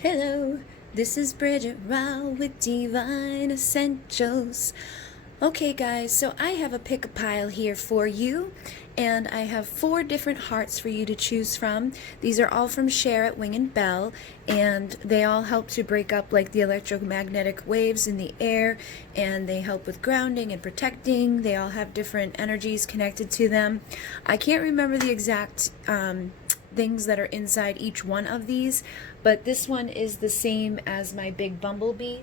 Hello, this is Bridget Rao with Divine Essentials. Okay guys, so I have a pick a pile here for you, and I have 4 different hearts for you to choose from. These are all from Cher at Wing and Bell, and they all help to break up like the electromagnetic waves in the air, and they help with grounding and protecting. They all have different energies connected to them. I can't remember the exact things that are inside each one of these, but this one is the same as my big bumblebee.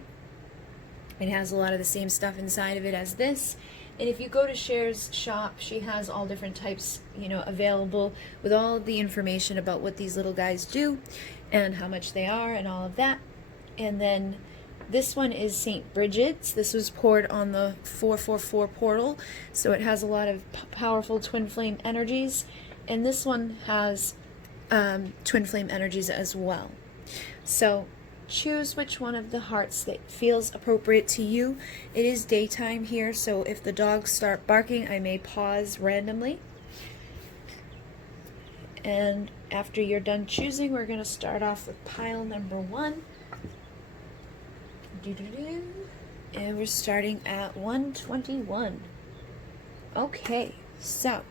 It has a lot of the same stuff inside of it as this. And if you go to Cher's shop, she has all different types, available with all of the information about what these little guys do and how much they are and all of that. And then this one is St. Bridget's. This was poured on the 444 portal, so it has a lot of powerful twin flame energies. And this one has twin flame energies as well. So choose which one of the hearts that feels appropriate to you. It is daytime here, so if the dogs start barking, I may pause randomly. And after you're done choosing, we're going to start off with pile number 1. And we're starting at 121. Okay. So,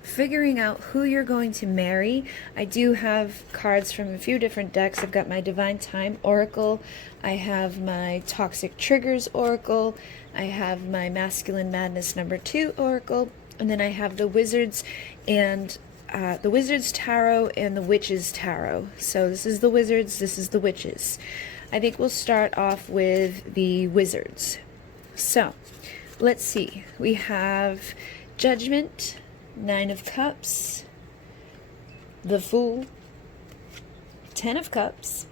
figuring out who you're going to marry. I do have cards from a few different decks. I've got my Divine Time Oracle. I have my Toxic Triggers Oracle. I have my Masculine Madness number 2 Oracle. And then I have the Wizards and the Wizards Tarot and the Witches Tarot. So this is the Wizards, this is the Witches. I think we'll start off with the Wizards. So, let's see. We have Judgment, 9 of Cups, the Fool, 10 of Cups,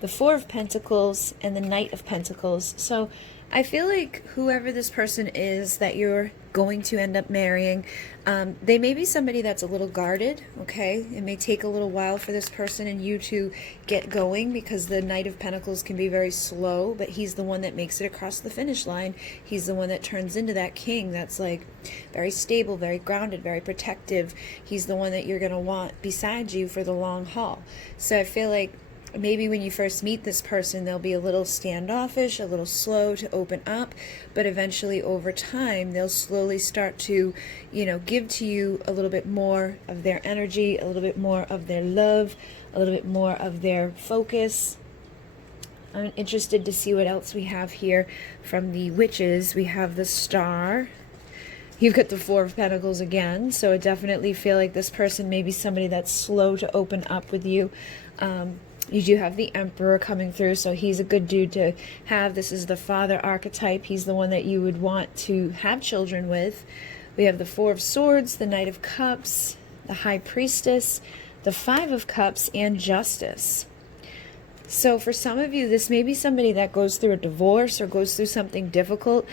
the 4 of Pentacles, and the Knight of Pentacles. So I feel like whoever this person is that you're going to end up marrying, they may be somebody that's a little guarded, okay? It may take a little while for this person and you to get going, because the Knight of Pentacles can be very slow, but he's the one that makes it across the finish line. He's the one that turns into that king that's like very stable, very grounded, very protective. He's the one that you're going to want beside you for the long haul. So I feel like maybe when you first meet this person, they'll be a little standoffish, a little slow to open up, but eventually over time, they'll slowly start to, give to you a little bit more of their energy, a little bit more of their love, a little bit more of their focus. I'm interested to see what else we have here from the Witches. We have the Star. You've got the 4 of Pentacles again, so I definitely feel like this person may be somebody that's slow to open up with you. You do have the Emperor coming through, so he's a good dude to have. This is the father archetype. He's the one that you would want to have children with. We have the 4 of Swords, the Knight of Cups, the High Priestess, the 5 of Cups, and Justice. So for some of you, this may be somebody that goes through a divorce or goes through something difficult,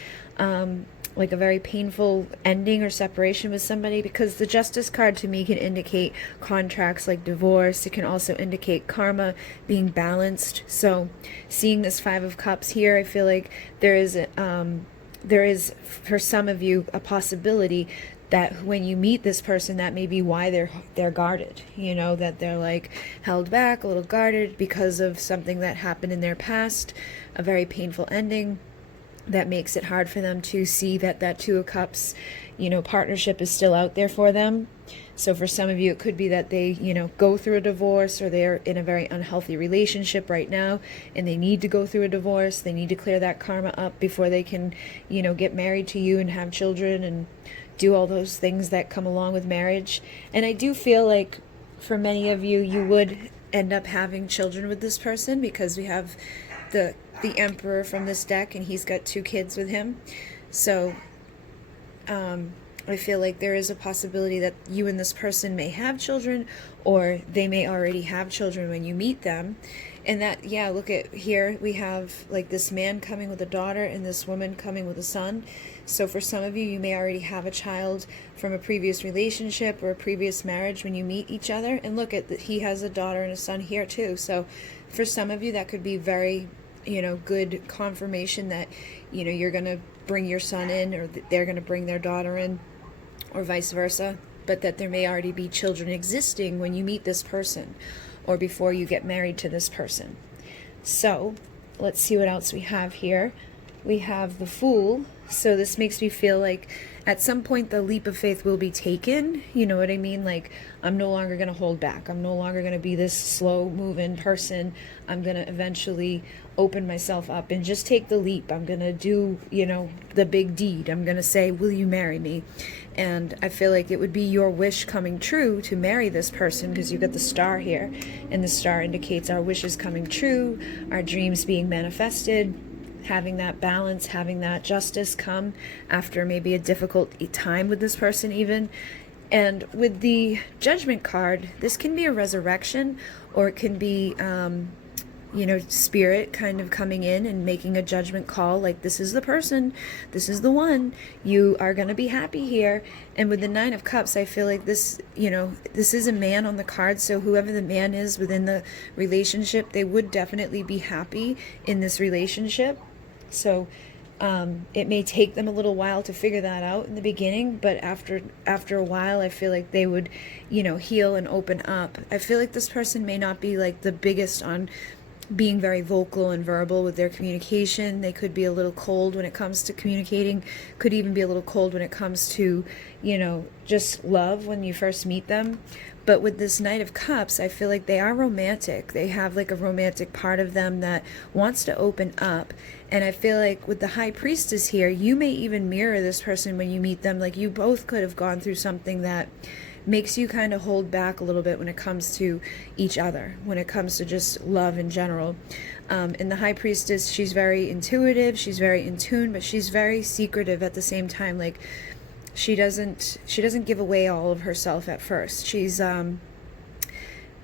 like a very painful ending or separation with somebody, because the Justice card to me can indicate contracts like divorce. It can also indicate karma being balanced. So seeing this 5 of Cups here, I feel like there is for some of you a possibility that when you meet this person, that may be why they're guarded, that they're like held back, a little guarded because of something that happened in their past, a very painful ending that makes it hard for them to see that that 2 of Cups, partnership is still out there for them. So for some of you, it could be that they, go through a divorce, or they're in a very unhealthy relationship right now, and they need to go through a divorce. They need to clear that karma up before they can, get married to you and have children and do all those things that come along with marriage. And I do feel like for many of you, you would end up having children with this person, because we have the Emperor from this deck, and he's got 2 kids with him. So I feel like there is a possibility that you and this person may have children, or they may already have children when you meet them. And that, yeah, look at here, we have like this man coming with a daughter and this woman coming with a son. So for some of you, you may already have a child from a previous relationship or a previous marriage when you meet each other. And look at that, he has a daughter and a son here too. So for some of you, that could be very, good confirmation that, you're going to bring your son in, or they're going to bring their daughter in, or vice versa, but that there may already be children existing when you meet this person or before you get married to this person. So let's see what else we have here. We have the Fool. So this makes me feel like at some point the leap of faith will be taken. You know what I mean? Like, I'm no longer going to hold back. I'm no longer going to be this slow moving person. I'm going to eventually open myself up and just take the leap. I'm going to do, you know, the big deed. I'm going to say, will you marry me? And I feel like it would be your wish coming true to marry this person, because you got the star here, and the star indicates our wishes coming true, our dreams being manifested, having that balance, having that justice come after maybe a difficult time with this person even. And with the Judgment card, this can be a resurrection, or it can be you know, spirit kind of coming in and making a judgment call, like, this is the person, this is the one, you are going to be happy here. And with the Nine of Cups, I feel like this, you know, this is a man on the card, so whoever the man is within the relationship, they would definitely be happy in this relationship. So it may take them a little while to figure that out in the beginning, but after a while, I feel like they would, you know, heal and open up. I feel like this person may not be like the biggest on being very vocal and verbal with their communication. They could be a little cold when it comes to communicating, could even be a little cold when it comes to, you know, just love when you first meet them. But with this Knight of Cups, I feel like they are romantic. They have like a romantic part of them that wants to open up. And I feel like with the High Priestess here, you may even mirror this person when you meet them. Like, you both could have gone through something that makes you kind of hold back a little bit when it comes to each other, when it comes to just love in general. And the High Priestess, she's very intuitive, she's very in tune, but she's very secretive at the same time. Like, she doesn't give away all of herself at first. She's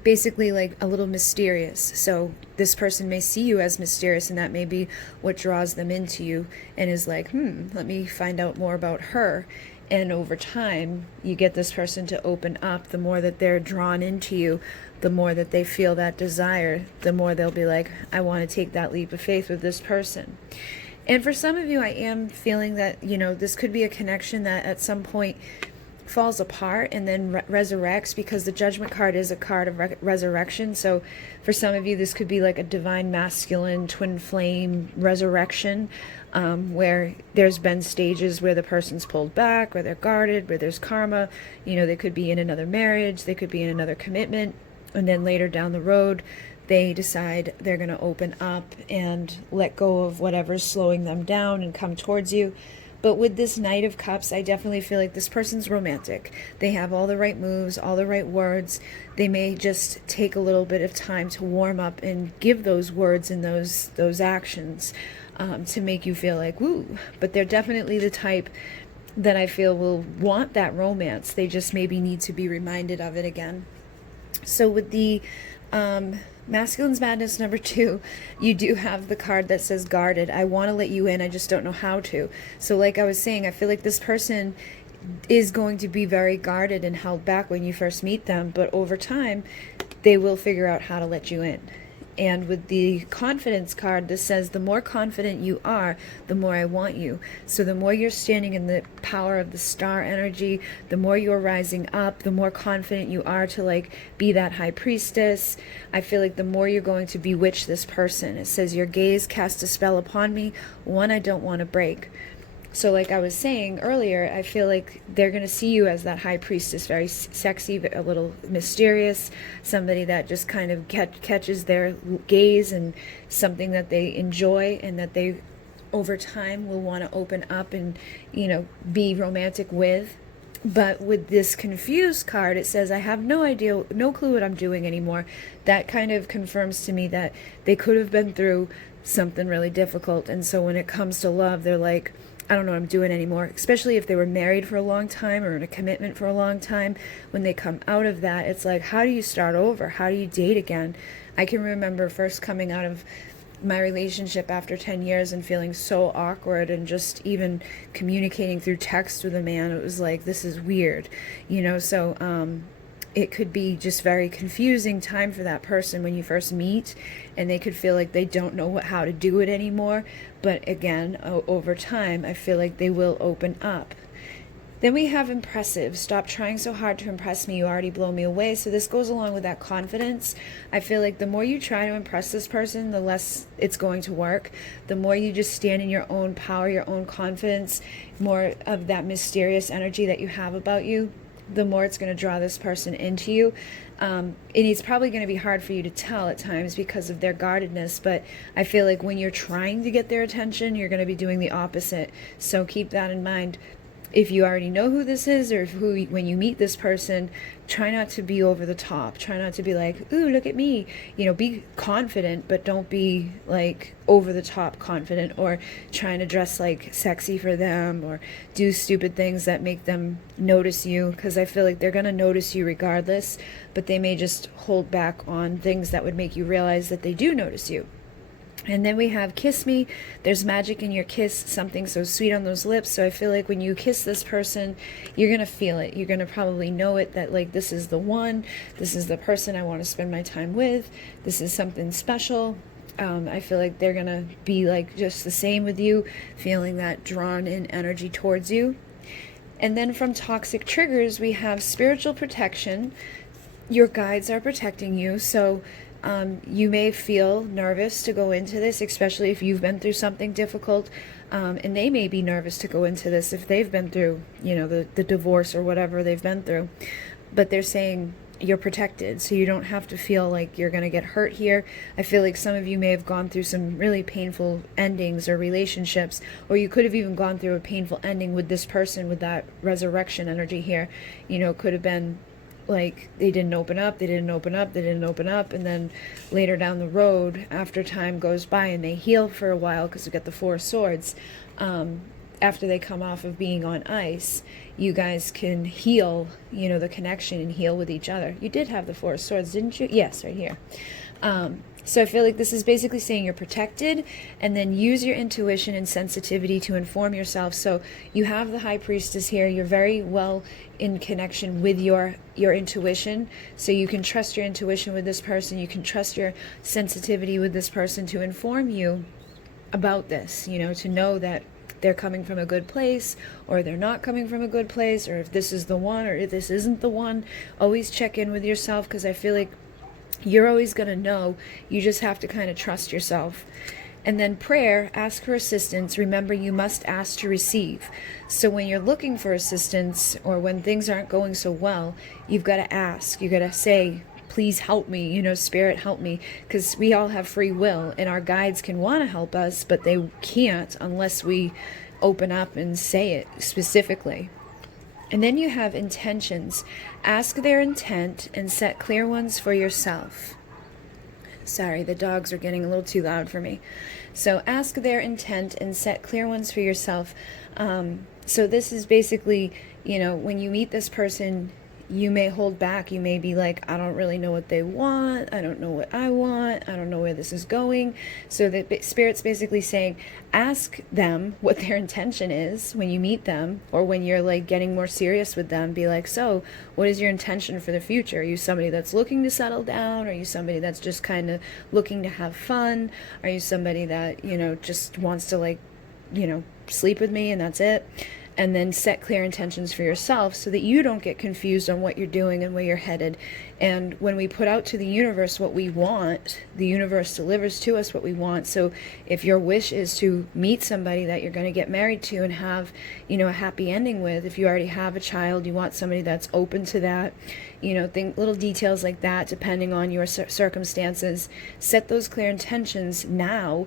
basically like a little mysterious. So this person may see you as mysterious, and that may be what draws them into you, and is like, let me find out more about her. And over time, you get this person to open up. The more that they're drawn into you, the more that they feel that desire, the more they'll be like, I want to take that leap of faith with this person. And for some of you, I am feeling that, you know, this could be a connection that at some point falls apart and then resurrects, because the Judgment card is a card of resurrection. So for some of you, this could be like a divine masculine twin flame resurrection, where there's been stages where the person's pulled back, where they're guarded, where there's karma. You know, they could be in another marriage, they could be in another commitment, and then later down the road, they decide they're going to open up and let go of whatever's slowing them down and come towards you. But with this Knight of Cups, I definitely feel like this person's romantic. They have all the right moves, all the right words. They may just take a little bit of time to warm up and give those words and those actions to make you feel like, woo. But they're definitely the type that I feel will want that romance. They just maybe need to be reminded of it again. So with the Masculine's Madness number 2, you do have the card that says guarded. I want to let you in, I just don't know how to. So like I was saying, I feel like this person is going to be very guarded and held back when you first meet them, but over time they will figure out how to let you in. And with the Confidence card, this says, the more confident you are, the more I want you. So the more you're standing in the power of the star energy, the more you're rising up, the more confident you are to like be that High Priestess. I feel like the more you're going to bewitch this person. It says, your gaze cast a spell upon me, one I don't want to break. So like I was saying earlier, I feel like they're going to see you as that High Priestess, very sexy, a little mysterious, somebody that just kind of catches their gaze, and something that they enjoy and that they over time will want to open up and, you know, be romantic with. But with this Confused card, it says, I have no idea, no clue what I'm doing anymore. That kind of confirms to me that they could have been through something really difficult. And so when it comes to love, they're like, I don't know what I'm doing anymore, especially if they were married for a long time or in a commitment for a long time. When they come out of that, it's like, how do you start over? How do you date again? I can remember first coming out of my relationship after 10 years and feeling so awkward, and just even communicating through text with a man, it was like, this is weird, you know. So it could be just very confusing time for that person when you first meet, and they could feel like they don't know how to do it anymore. But again, over time, I feel like they will open up. Then we have impressive. Stop trying so hard to impress me. You already blow me away. So this goes along with that confidence. I feel like the more you try to impress this person, the less it's going to work. The more you just stand in your own power, your own confidence, more of that mysterious energy that you have about you, the more it's going to draw this person into you. And it's probably going to be hard for you to tell at times because of their guardedness, but I feel like when you're trying to get their attention, you're going to be doing the opposite. So keep that in mind. If you already know who this is, or when you meet this person, try not to be over the top. Try not to be like, ooh, look at me. You know, be confident, but don't be like over the top confident, or trying to dress like sexy for them, or do stupid things that make them notice you, because I feel like they're going to notice you regardless, but they may just hold back on things that would make you realize that they do notice you. And then we have kiss me. There's magic in your kiss, something so sweet on those lips. So I feel like when you kiss this person, you're going to feel it. You're going to probably know it, that like, this is the one, this is the person I want to spend my time with. This is something special. I feel like they're going to be like just the same with you, feeling that drawn in energy towards you. And then from toxic triggers, we have spiritual protection. Your guides are protecting you. So you may feel nervous to go into this, especially if you've been through something difficult, and they may be nervous to go into this if they've been through, you know, the divorce or whatever they've been through. But they're saying you're protected, so you don't have to feel like you're going to get hurt here. I feel like some of you may have gone through some really painful endings or relationships, or you could have even gone through a painful ending with this person, with that resurrection energy here. You know, it could have been like they didn't open up, and then later down the road, after time goes by and they heal for a while, because we got the Four of Swords, after they come off of being on ice, you guys can heal, you know, the connection, and heal with each other. You did have the Four of Swords, didn't you? Yes, right here. So I feel like this is basically saying you're protected, and then use your intuition and sensitivity to inform yourself. So you have the High Priestess here. You're very well in connection with your intuition. So you can trust your intuition with this person. You can trust your sensitivity with this person to inform you about this, you know, to know that they're coming from a good place, or they're not coming from a good place, or if this is the one or if this isn't the one. Always check in with yourself, because I feel like you're always going to know. You just have to kind of trust yourself. And then prayer, ask for assistance. Remember, you must ask to receive. So when you're looking for assistance, or when things aren't going so well, you've got to ask. You got to say, please help me, you know, Spirit, help me. Because we all have free will, and our guides can want to help us, but they can't unless we open up and say it specifically. And then you have intentions. Ask their intent and set clear ones for yourself. Sorry, the dogs are getting a little too loud for me. So ask their intent and set clear ones for yourself. So this is basically, you know, when you meet this person, you may hold back. You may be like, I don't really know what they want. I don't know what I want. I don't know where this is going. So the Spirit's basically saying, ask them what their intention is when you meet them, or when you're like getting more serious with them. Be like, so what is your intention for the future? Are you somebody that's looking to settle down? Are you somebody that's just kind of looking to have fun? Are you somebody that, you know, just wants to like, you know, sleep with me and that's it? And then set clear intentions for yourself, so that you don't get confused on what you're doing and where you're headed. And when we put out to the universe what we want, the universe delivers to us what we want. So if your wish is to meet somebody that you're going to get married to and have, you know, a happy ending with, if you already have a child, you want somebody that's open to that, you know, little details like that, depending on your circumstances. Set those clear intentions now,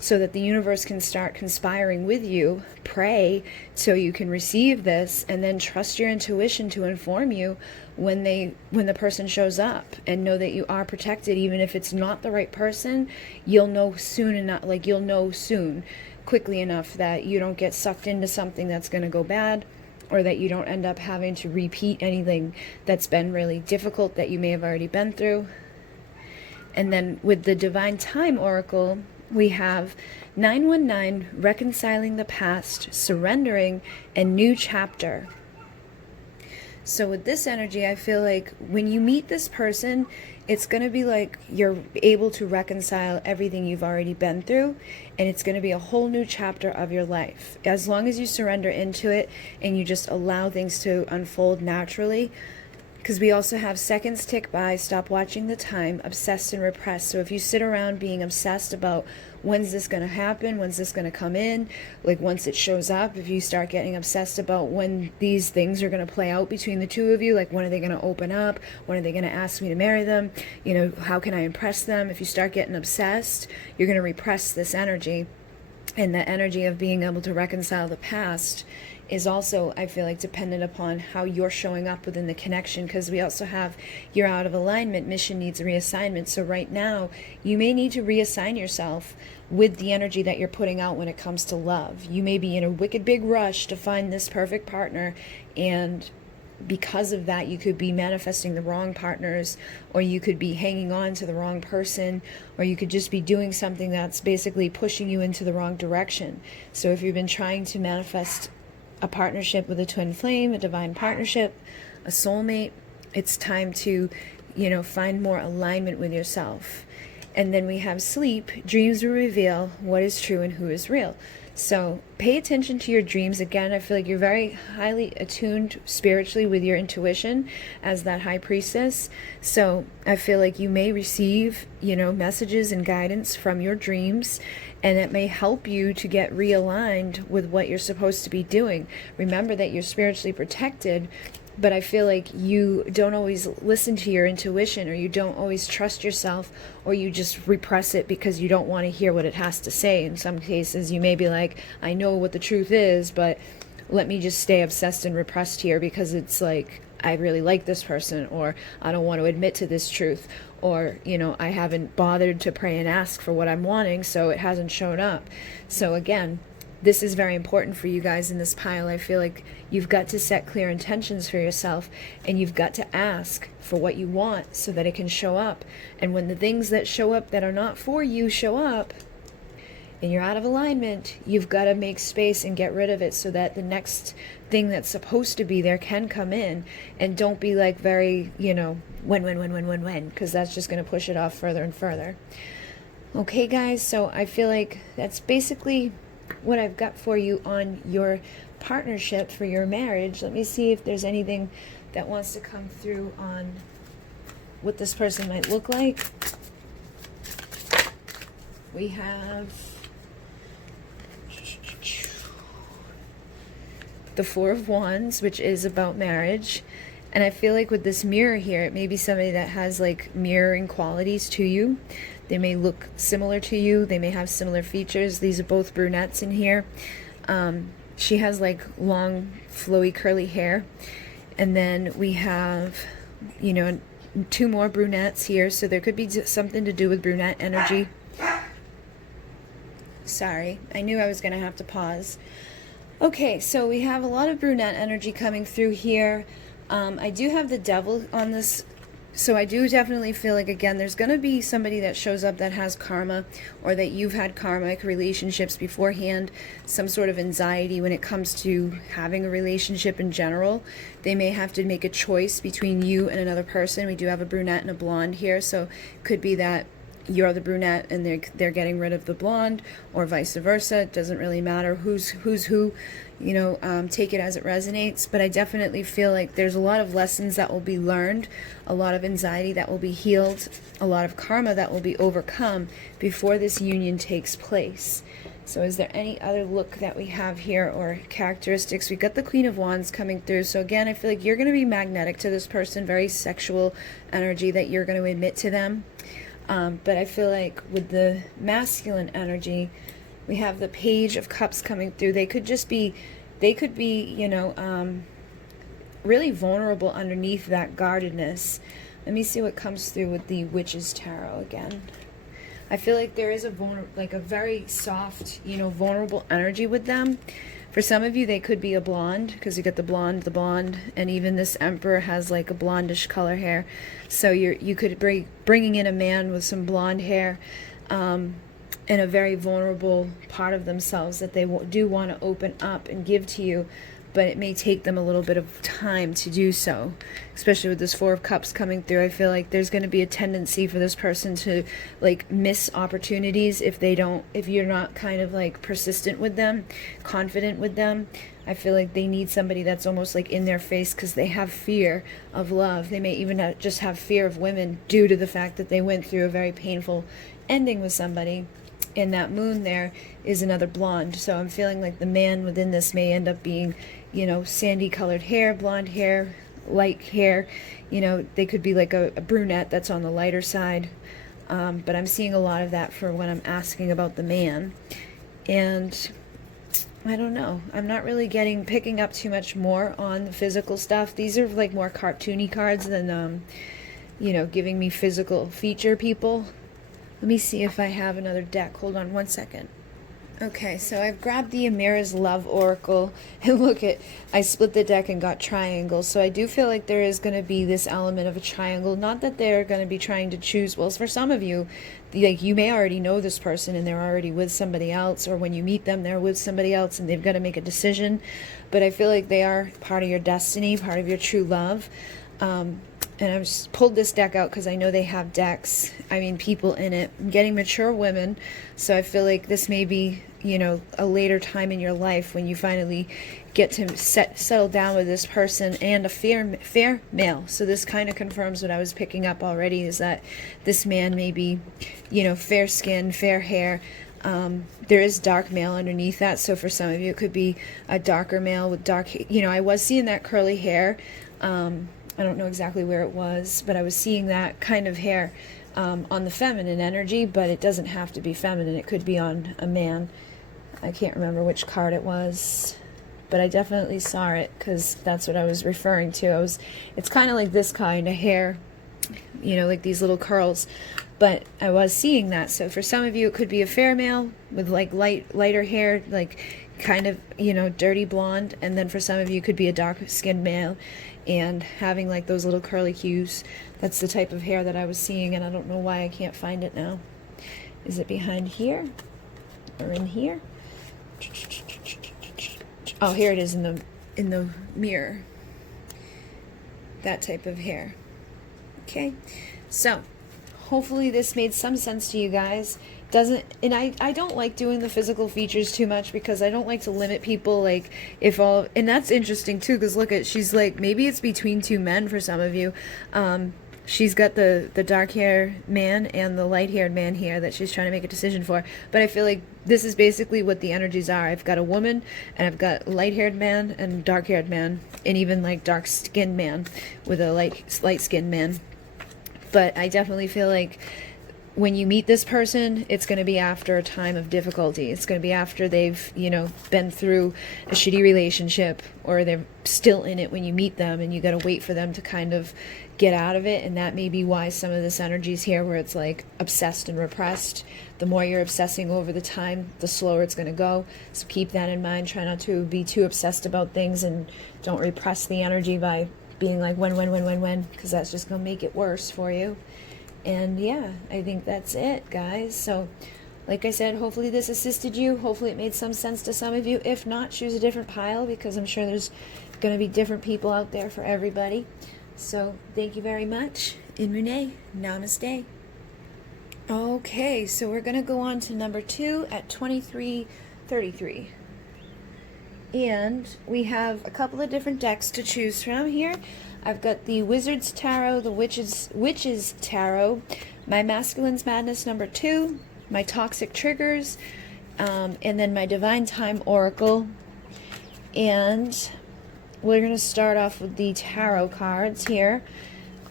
so that the universe can start conspiring with you. Pray so you can receive this, and then trust your intuition to inform you when the person shows up, and know that you are protected. Even if it's not the right person, you'll know soon enough, like you'll know soon, quickly enough, that you don't get sucked into something that's going to go bad, or that you don't end up having to repeat anything that's been really difficult that you may have already been through. And then with the Divine Time Oracle, we have 919, reconciling the past, surrendering, and new chapter. So with this energy, I feel like when you meet this person, it's going to be like you're able to reconcile everything you've already been through, and it's going to be a whole new chapter of your life. As long as you surrender into it and you just allow things to unfold naturally, because we also have seconds tick by, stop watching the time, obsessed and repressed. So if you sit around being obsessed about when's this going to happen, when's this going to come in, like once it shows up, if you start getting obsessed about when these things are going to play out between the two of you, like when are they going to open up, when are they going to ask me to marry them, you know, how can I impress them? If you start getting obsessed, you're going to repress this energy. And the energy of being able to reconcile the past is also, I feel like, dependent upon how you're showing up within the connection, because we also have you're out of alignment, mission needs a reassignment. So right now, you may need to reassign yourself with the energy that you're putting out when it comes to love. You may be in a wicked big rush to find this perfect partner, and because of that, you could be manifesting the wrong partners, or you could be hanging on to the wrong person, or you could just be doing something that's basically pushing you into the wrong direction. So if you've been trying to manifest a partnership with a twin flame, a divine partnership, a soulmate, it's time to, you know, find more alignment with yourself. And then we have sleep. Dreams will reveal what is true and who is real. So pay attention to your dreams. Again, I feel like you're very highly attuned spiritually with your intuition as that high priestess. So I feel like you may receive, you know, messages and guidance from your dreams, and it may help you to get realigned with what you're supposed to be doing. Remember that you're spiritually protected, but I feel like you don't always listen to your intuition, or you don't always trust yourself, or you just repress it because you don't want to hear what it has to say. In some cases, you may be like, I know what the truth is, but let me just stay obsessed and repressed here because it's like, I really like this person, or I don't want to admit to this truth, or, you know, I haven't bothered to pray and ask for what I'm wanting, so it hasn't shown up. So again, this is very important for you guys in this pile. I feel like you've got to set clear intentions for yourself, and you've got to ask for what you want so that it can show up. And when the things that show up that are not for you show up, and you're out of alignment, you've got to make space and get rid of it so that the next thing that's supposed to be there can come in. And don't be like very, you know, when, because that's just going to push it off further and further. Okay, guys, so I feel like that's basically what I've got for you on your partnership for your marriage. Let me see if there's anything that wants to come through on what this person might look like. We have the Four of Wands, which is about marriage. And I feel like with this mirror here, it may be somebody that has like mirroring qualities to you. They may look similar to you. They may have similar features. These are both brunettes in here. She has like long, flowy, curly hair. And then we have, you know, two more brunettes here. So there could be something to do with brunette energy. Sorry, I knew I was going to have to pause. Okay, so we have a lot of brunette energy coming through here. I do have the devil on this, so I do definitely feel like, again, there's going to be somebody that shows up that has karma, or that you've had karmic relationships beforehand, some sort of anxiety when it comes to having a relationship in general. They may have to make a choice between you and another person. We do have a brunette and a blonde here, so it could be that you're the brunette and they're getting rid of the blonde, or vice versa. It doesn't really matter who's who, you know, take it as it resonates. But I definitely feel like there's a lot of lessons that will be learned, a lot of anxiety that will be healed, a lot of karma that will be overcome before this union takes place. So is there any other look that we have here, or characteristics? We've got the Queen of Wands coming through. So again, I feel like you're going to be magnetic to this person, very sexual energy that you're going to emit to them. But I feel like with the masculine energy, we have the Page of Cups coming through. They could be, you know, really vulnerable underneath that guardedness. Let me see what comes through with the Witch's Tarot again. I feel like there is a very soft, you know, vulnerable energy with them. For some of you, they could be a blonde, because you get the blonde, and even this Emperor has like a blondish color hair. So you could be bringing in a man with some blonde hair, and a very vulnerable part of themselves that they do want to open up and give to you. but it may take them a little bit of time to do so, especially with this Four of Cups coming through. I feel like there's going to be a tendency for this person to like miss opportunities if you're not kind of like persistent with them, confident with them. I feel like they need somebody that's almost like in their face because they have fear of love. They may even just have fear of women due to the fact that they went through a very painful ending with somebody. And that moon there is another blonde. So I'm feeling like the man within this may end up being, you know, sandy colored hair, blonde hair, light hair. You know, they could be like a brunette that's on the lighter side. But I'm seeing a lot of that for when I'm asking about the man. And I don't know. I'm not really picking up too much more on the physical stuff. These are like more cartoony cards than, you know, giving me physical feature people. Let me see if I have another deck. Hold on one second. Okay, so I've grabbed the Amira's Love Oracle, and look I split the deck and got triangles. So I do feel like there is going to be this element of a triangle. Not that they're going to be trying to choose. Well, for some of you, like you may already know this person and they're already with somebody else, or when you meet them, they're with somebody else and they've got to make a decision. But I feel like they are part of your destiny, part of your true love. And I've just pulled this deck out because I know they have people in it. I'm getting mature women, so I feel like this may be, you know, a later time in your life when you finally get to settle down with this person, and a fair male. So this kind of confirms what I was picking up already, is that this man may be, you know, fair skin, fair hair. There is dark male underneath that, so for some of you it could be a darker male with dark, you know, I was seeing that curly hair. I don't know exactly where it was, but I was seeing that kind of hair on the feminine energy, but it doesn't have to be feminine. It could be on a man. I can't remember which card it was, but I definitely saw it because that's what I was referring to. It's kind of like this kind of hair, you know, like these little curls, but I was seeing that. So for some of you, it could be a fair male with like lighter hair, like kind of, you know, dirty blonde, and then for some of you, it could be a dark-skinned male and having like those little curly cues. That's the type of hair that I was seeing, and I don't know why I can't find it now. Is it behind here or in here? Oh, here it is in the mirror. That type of hair. Okay, so hopefully this made some sense to you guys. I don't like doing the physical features too much because I don't like to limit people, like and that's interesting too, because look she's like, maybe it's between two men for some of you. She's got the dark haired man and the light haired man here that she's trying to make a decision for, but I feel like this is basically what the energies are. I've got a woman, and I've got light haired man and dark haired man, and even like dark skinned man with a light skinned man. But I definitely feel like when you meet this person, it's going to be after a time of difficulty. It's going to be after they've, you know, been through a shitty relationship, or they're still in it when you meet them, and you got to wait for them to kind of get out of it. And that may be why some of this energy is here, where it's like obsessed and repressed. The more you're obsessing over the time, the slower it's going to go. So keep that in mind. Try not to be too obsessed about things, and don't repress the energy by being like when, because that's just going to make it worse for you. And yeah, I think that's it, guys. So like I said, hopefully this assisted you. Hopefully it made some sense to some of you. If not, choose a different pile, because I'm sure there's going to be different people out there for everybody. So thank you very much. In Renee, namaste. Okay, so we're going to go on to number 2 at 2333. And we have a couple of different decks to choose from here. I've got the Wizard's Tarot, the Witch's Tarot, my Masculine's Madness number 2, my Toxic Triggers, and then my Divine Time Oracle. And we're going to start off with the tarot cards here.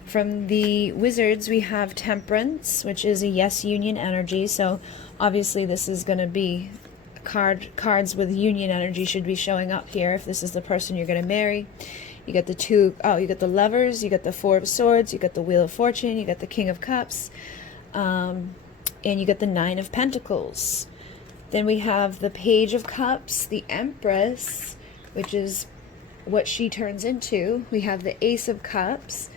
From the Wizards, we have Temperance, which is a yes union energy. So obviously this is going to be cards with union energy should be showing up here if this is the person you're going to marry. You got you got the Lovers, you got the Four of Swords, you got the Wheel of Fortune, you got the King of Cups, and you got the Nine of Pentacles. Then we have the Page of Cups, the Empress, which is what she turns into. We have the Ace of Cups,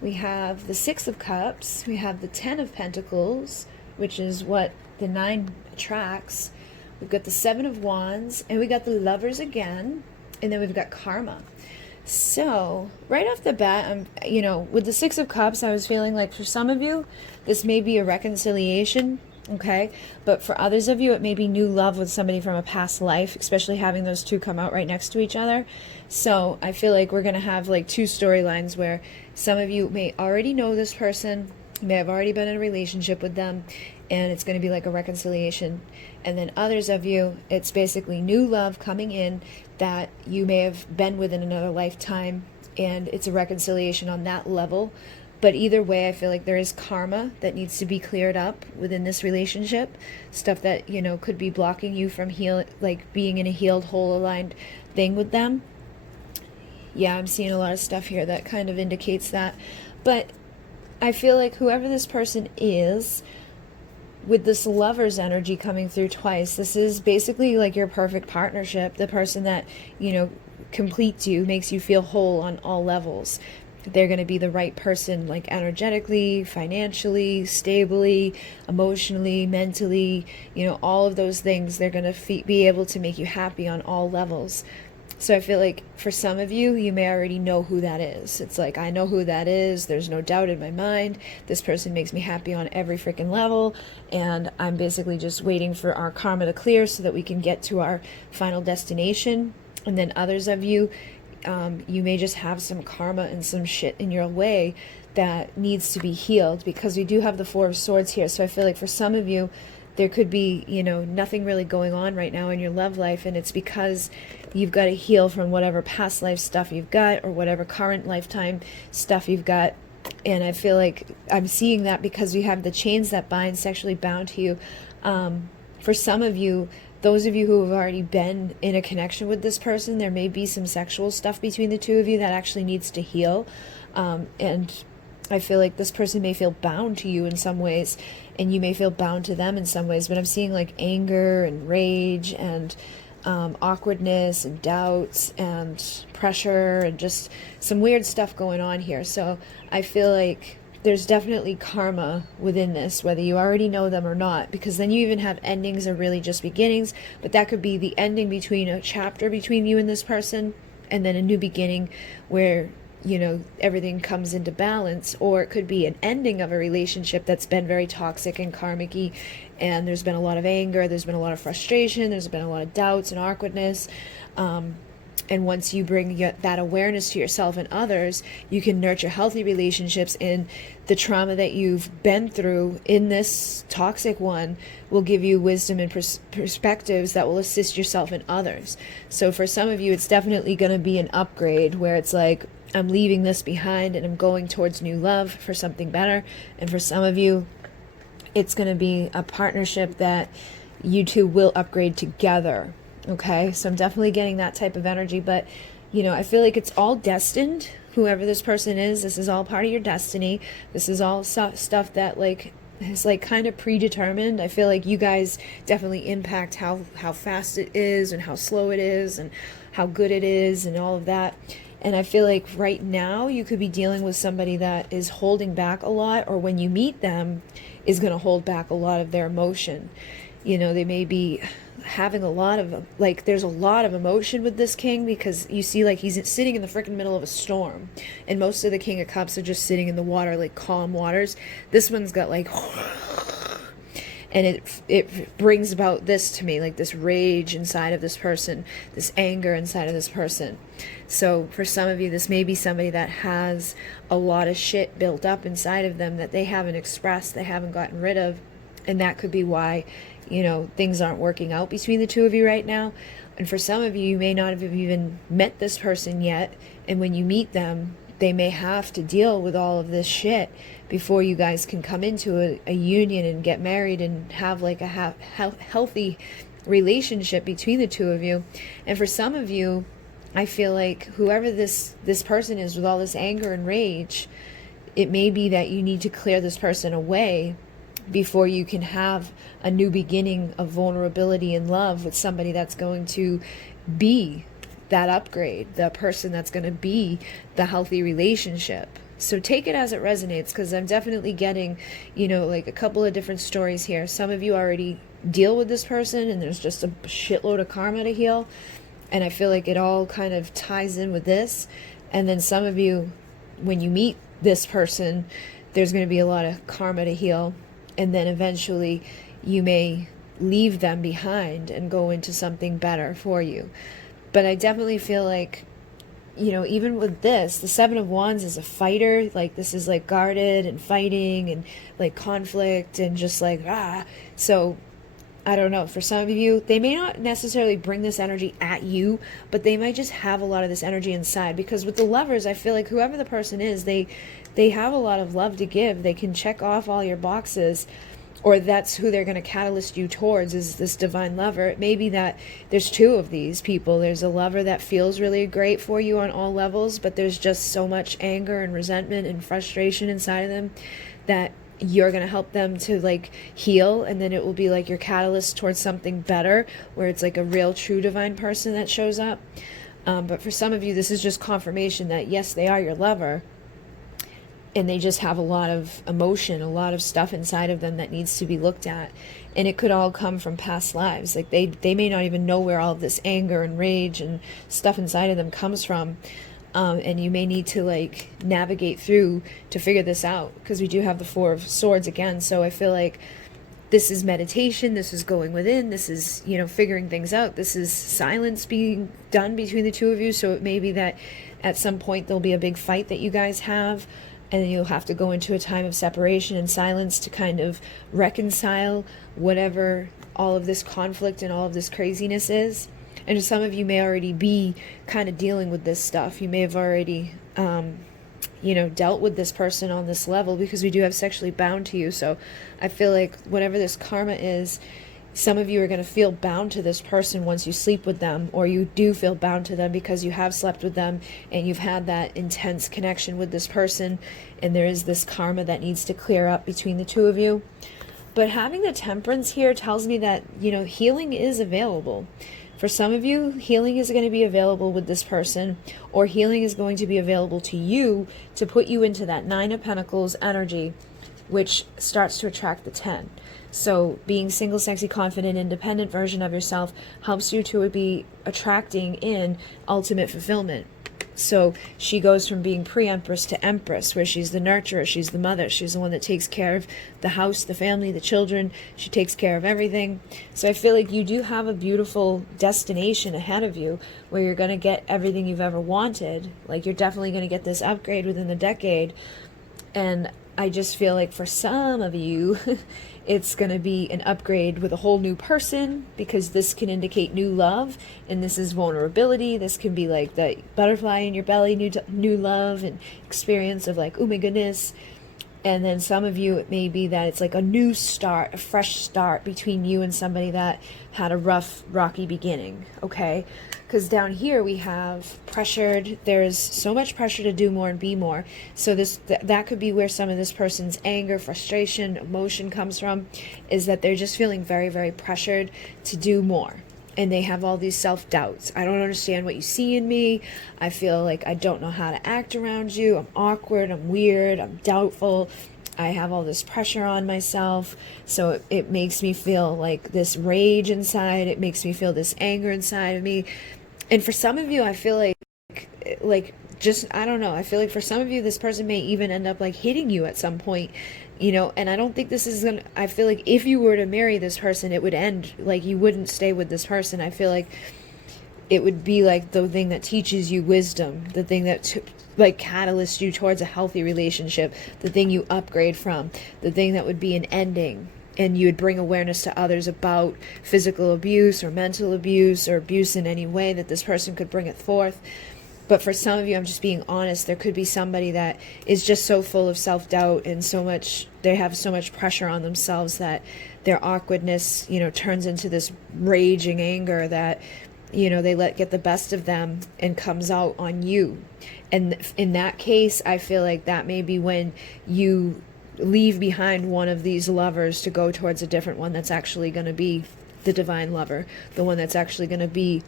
we have the Six of Cups, we have the Ten of Pentacles, which is what the 9 attracts. We've got the Seven of Wands, and we got the Lovers again. And then we've got karma. So right off the bat, with the Six of Cups, I was feeling like for some of you, this may be a reconciliation, okay? But for others of you, it may be new love with somebody from a past life, especially having those two come out right next to each other. So I feel like we're going to have like two storylines where some of you may already know this person, may have already been in a relationship with them, and it's going to be like a reconciliation. And then others of you, it's basically new love coming in that you may have been with in another lifetime, and it's a reconciliation on that level. But either way, I feel like there is karma that needs to be cleared up within this relationship, stuff that, could be blocking you from being in a healed, whole, aligned thing with them. Yeah, I'm seeing a lot of stuff here that kind of indicates that. But I feel like whoever this person is, with this lover's energy coming through twice, this is basically like your perfect partnership, the person that, completes you, makes you feel whole on all levels. They're going to be the right person, like energetically, financially, stably, emotionally, mentally, all of those things. They're going to be able to make you happy on all levels. So I feel like for some of you, you may already know who that is. It's like, I know who that is. There's no doubt in my mind. This person makes me happy on every freaking level. And I'm basically just waiting for our karma to clear so that we can get to our final destination. And then others of you, you may just have some karma and some shit in your way that needs to be healed, because we do have the Four of Swords here. So I feel like for some of you, there could be, nothing really going on right now in your love life, and it's because you've got to heal from whatever past life stuff you've got or whatever current lifetime stuff you've got. And I feel like I'm seeing that because we have the chains that bind, sexually bound to you. For some of you, those of you who have already been in a connection with this person, there may be some sexual stuff between the two of you that actually needs to heal. And I feel like this person may feel bound to you in some ways, and you may feel bound to them in some ways. But I'm seeing like anger and rage and awkwardness and doubts and pressure and just some weird stuff going on here. So I feel like there's definitely karma within this, whether you already know them or not, because then you even have endings or really just beginnings. But that could be the ending between a chapter between you and this person, and then a new beginning where everything comes into balance. Or it could be an ending of a relationship that's been very toxic and karmic-y, and there's been a lot of anger, there's been a lot of frustration, there's been a lot of doubts and awkwardness. And once you bring that awareness to yourself and others, you can nurture healthy relationships, and the trauma that you've been through in this toxic one will give you wisdom and perspectives that will assist yourself and others. So for some of you, it's definitely going to be an upgrade where it's like, I'm leaving this behind and I'm going towards new love for something better. And for some of you, it's going to be a partnership that you two will upgrade together. Okay, so I'm definitely getting that type of energy. But, I feel like it's all destined. Whoever this person is, this is all part of your destiny. This is all stuff that is kind of predetermined. I feel like you guys definitely impact how fast it is and how slow it is and how good it is and all of that. And I feel like right now you could be dealing with somebody that is holding back a lot, or when you meet them is going to hold back a lot of their emotion. They may be having a lot of, there's a lot of emotion with this king, because you see he's sitting in the freaking middle of a storm, and most of the King of Cups are just sitting in the water, like calm waters. This one's got and it brings about this to me, like this rage inside of this person, this anger inside of this person. So for some of you, this may be somebody that has a lot of shit built up inside of them that they haven't expressed, they haven't gotten rid of. And that could be why, things aren't working out between the two of you right now. And for some of you, you may not have even met this person yet. And when you meet them, they may have to deal with all of this shit before you guys can come into a union and get married and have a healthy relationship between the two of you. And for some of you, I feel like whoever this person is with all this anger and rage, it may be that you need to clear this person away before you can have a new beginning of vulnerability and love with somebody that's going to be that upgrade, the person that's going to be the healthy relationship. So take it as it resonates, because I'm definitely getting, a couple of different stories here. Some of you already deal with this person and there's just a shitload of karma to heal. And I feel like it all kind of ties in with this. And then some of you, when you meet this person, there's going to be a lot of karma to heal. And then eventually you may leave them behind and go into something better for you. But I definitely feel like, you know, even with this, the Seven of Wands is a fighter. Like, this is like guarded and fighting and like conflict and just like, So I don't know, for some of you, they may not necessarily bring this energy at you, but they might just have a lot of this energy inside. Because with the Lovers, I feel like whoever the person is, they have a lot of love to give. They can check off all your boxes, or that's who they're going to catalyst you towards, is this divine lover. It may be that there's two of these people. There's a lover that feels really great for you on all levels, but there's just so much anger and resentment and frustration inside of them that you're going to help them to like heal, and then it will be like your catalyst towards something better, where it's like a real true divine person that shows up. But for some of you, this is just confirmation that yes, they are your lover, and they just have a lot of emotion, a lot of stuff inside of them that needs to be looked at. And it could all come from past lives. Like they may not even know where all of this anger and rage and stuff inside of them comes from. And you may need to like navigate through to figure this out, because we do have the Four of Swords again. So I feel like this is meditation, this is going within, this is, you know, figuring things out, this is silence being done between the two of you. So it may be that at some point there'll be a big fight that you guys have, and then you'll have to go into a time of separation and silence to kind of reconcile whatever all of this conflict and all of this craziness is. And some of you may already be kind of dealing with this stuff. You may have already, you know, dealt with this person on this level, because we do have sexually bound to you. So I feel like whatever this karma is, some of you are going to feel bound to this person once you sleep with them, or you do feel bound to them because you have slept with them and you've had that intense connection with this person, and there is this karma that needs to clear up between the two of you. But having the Temperance here tells me that, you know, healing is available. For some of you, healing is going to be available with this person, or healing is going to be available to you to put you into that Nine of Pentacles energy, which starts to attract the 10. So being single, sexy, confident, independent version of yourself helps you to be attracting in ultimate fulfillment. So she goes from being pre-empress to empress, where she's the nurturer, she's the mother, she's the one that takes care of the house, the family, the children, she takes care of everything. So I feel like you do have a beautiful destination ahead of you, where you're going to get everything you've ever wanted. Like, you're definitely going to get this upgrade within the decade. And I just feel like for some of you, it's going to be an upgrade with a whole new person, because this can indicate new love, and this is vulnerability. This can be like the butterfly in your belly, new love and experience of like, oh my goodness. And then some of you, it may be that it's like a new start, a fresh start between you and somebody that had a rough, rocky beginning, okay? Because down here we have pressured. There's so much pressure to do more and be more. So that could be where some of this person's anger, frustration, emotion comes from, is that they're just feeling very, very pressured to do more. And they have all these self-doubts. I don't understand what you see in me. I feel like I don't know how to act around you. I'm awkward, I'm weird, I'm doubtful. I have all this pressure on myself. So it makes me feel like this rage inside. It makes me feel this anger inside of me. And for some of you, I feel like just, I don't know. I feel like for some of you, this person may even end up like hitting you at some point. You know, and I don't think this is going to, I feel like if you were to marry this person, it would end, like you wouldn't stay with this person. I feel like it would be like the thing that teaches you wisdom, the thing that like catalysts you towards a healthy relationship, the thing you upgrade from, the thing that would be an ending. And you would bring awareness to others about physical abuse or mental abuse or abuse in any way that this person could bring it forth. But for some of you, I'm just being honest, there could be somebody that is just so full of self-doubt and so much, they have so much pressure on themselves that their awkwardness, you know, turns into this raging anger that, you know, they get the best of them and comes out on you. And in that case, I feel like that may be when you leave behind one of these lovers to go towards a different one that's actually going to be the divine lover, the one that's actually going to be,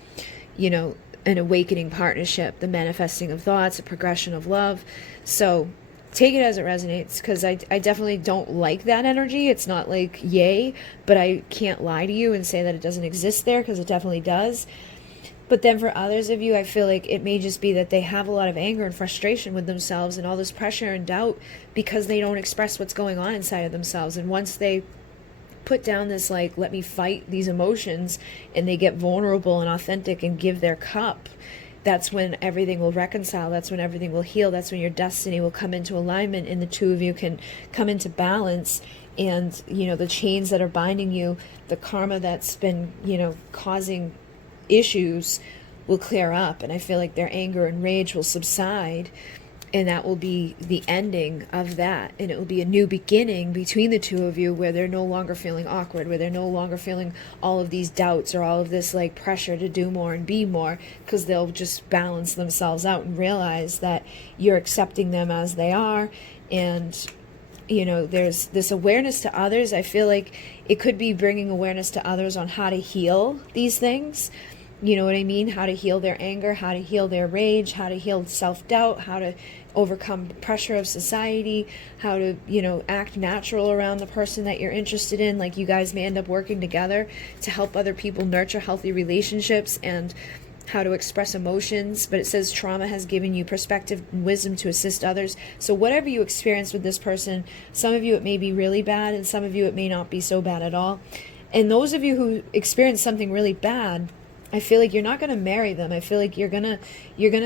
you know, an awakening partnership, the manifesting of thoughts, a progression of love. So take it as it resonates, because I definitely don't like that energy. It's not like yay, but I can't lie to you and say that it doesn't exist there, because it definitely does. But then for others of you, I feel like it may just be that they have a lot of anger and frustration with themselves and all this pressure and doubt because they don't express what's going on inside of themselves. And once they put down this, like, let me fight these emotions, and they get vulnerable and authentic and give their cup, that's when everything will reconcile. That's when everything will heal. That's when your destiny will come into alignment and the two of you can come into balance. And, you know, the chains that are binding you, the karma that's been, you know, causing issues will clear up. And I feel like their anger and rage will subside. And that will be the ending of that. And it will be a new beginning between the two of you where they're no longer feeling awkward, where they're no longer feeling all of these doubts or all of this like pressure to do more and be more, because they'll just balance themselves out and realize that you're accepting them as they are. And, you know, there's this awareness to others. I feel like it could be bringing awareness to others on how to heal these things. You know what I mean? How to heal their anger, how to heal their rage, how to heal self-doubt, how to overcome pressure of society, how to, you know, act natural around the person that you're interested in. Like, you guys may end up working together to help other people nurture healthy relationships, and how to express emotions. But it says trauma has given you perspective and wisdom to assist others. So whatever you experience with this person, some of you it may be really bad, and some of you it may not be so bad at all. And those of you who experience something really bad, I feel like you're not going to marry them. I feel like you're gonna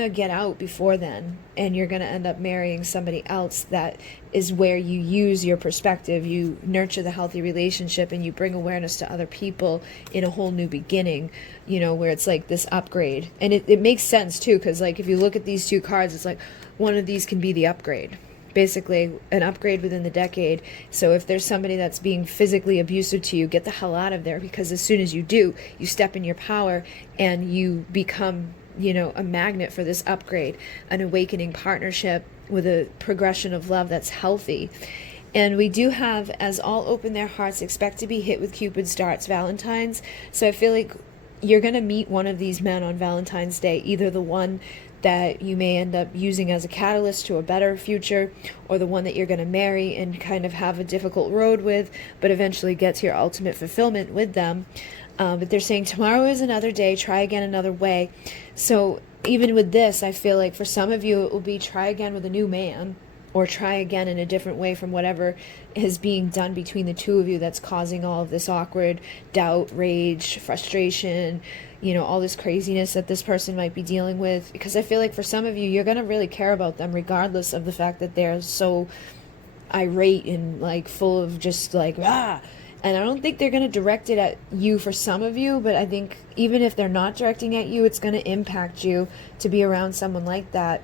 get out before then, and you're going to end up marrying somebody else. That is where you use your perspective, you nurture the healthy relationship, and you bring awareness to other people in a whole new beginning, you know, where it's like this upgrade. And it makes sense too, because like if you look at these two cards, it's like one of these can be the upgrade. Basically an upgrade within the decade. So if there's somebody that's being physically abusive to you, get the hell out of there, because as soon as you do, you step in your power and you become, you know, a magnet for this upgrade, an awakening partnership with a progression of love that's healthy. And we do have, as all open their hearts, expect to be hit with Cupid's darts, Valentine's. So I feel like you're going to meet one of these men on Valentine's Day, either the one that you may end up using as a catalyst to a better future, or the one that you're going to marry and kind of have a difficult road with, but eventually get to your ultimate fulfillment with them. But they're saying tomorrow is another day, try again another way. So even with this, I feel like for some of you it will be try again with a new man, or try again in a different way from whatever is being done between the two of you that's causing all of this awkward doubt, rage, frustration, you know, all this craziness that this person might be dealing with. Because I feel like for some of you, you're going to really care about them regardless of the fact that they're so irate and like full of just like, ah. And I don't think they're going to direct it at you for some of you, but I think even if they're not directing at you, it's going to impact you to be around someone like that.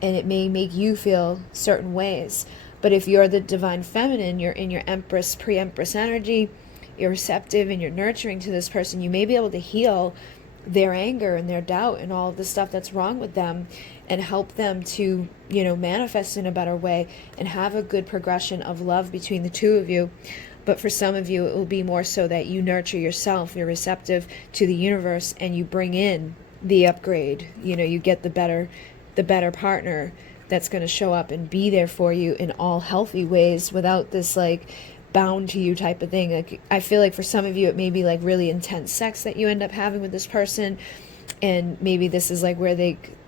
And it may make you feel certain ways. But if you're the divine feminine, you're in your empress, pre-empress energy, you're receptive and you're nurturing to this person, you may be able to heal their anger and their doubt and all of the stuff that's wrong with them, and help them to, you know, manifest in a better way and have a good progression of love between the two of you. But for some of you, it will be more so that you nurture yourself, you're receptive to the universe, and you bring in the upgrade. You know, you get the better partner that's going to show up and be there for you in all healthy ways without this like bound to you type of thing. Like, I feel like for some of you it may be like really intense sex that you end up having with this person, and maybe this is like where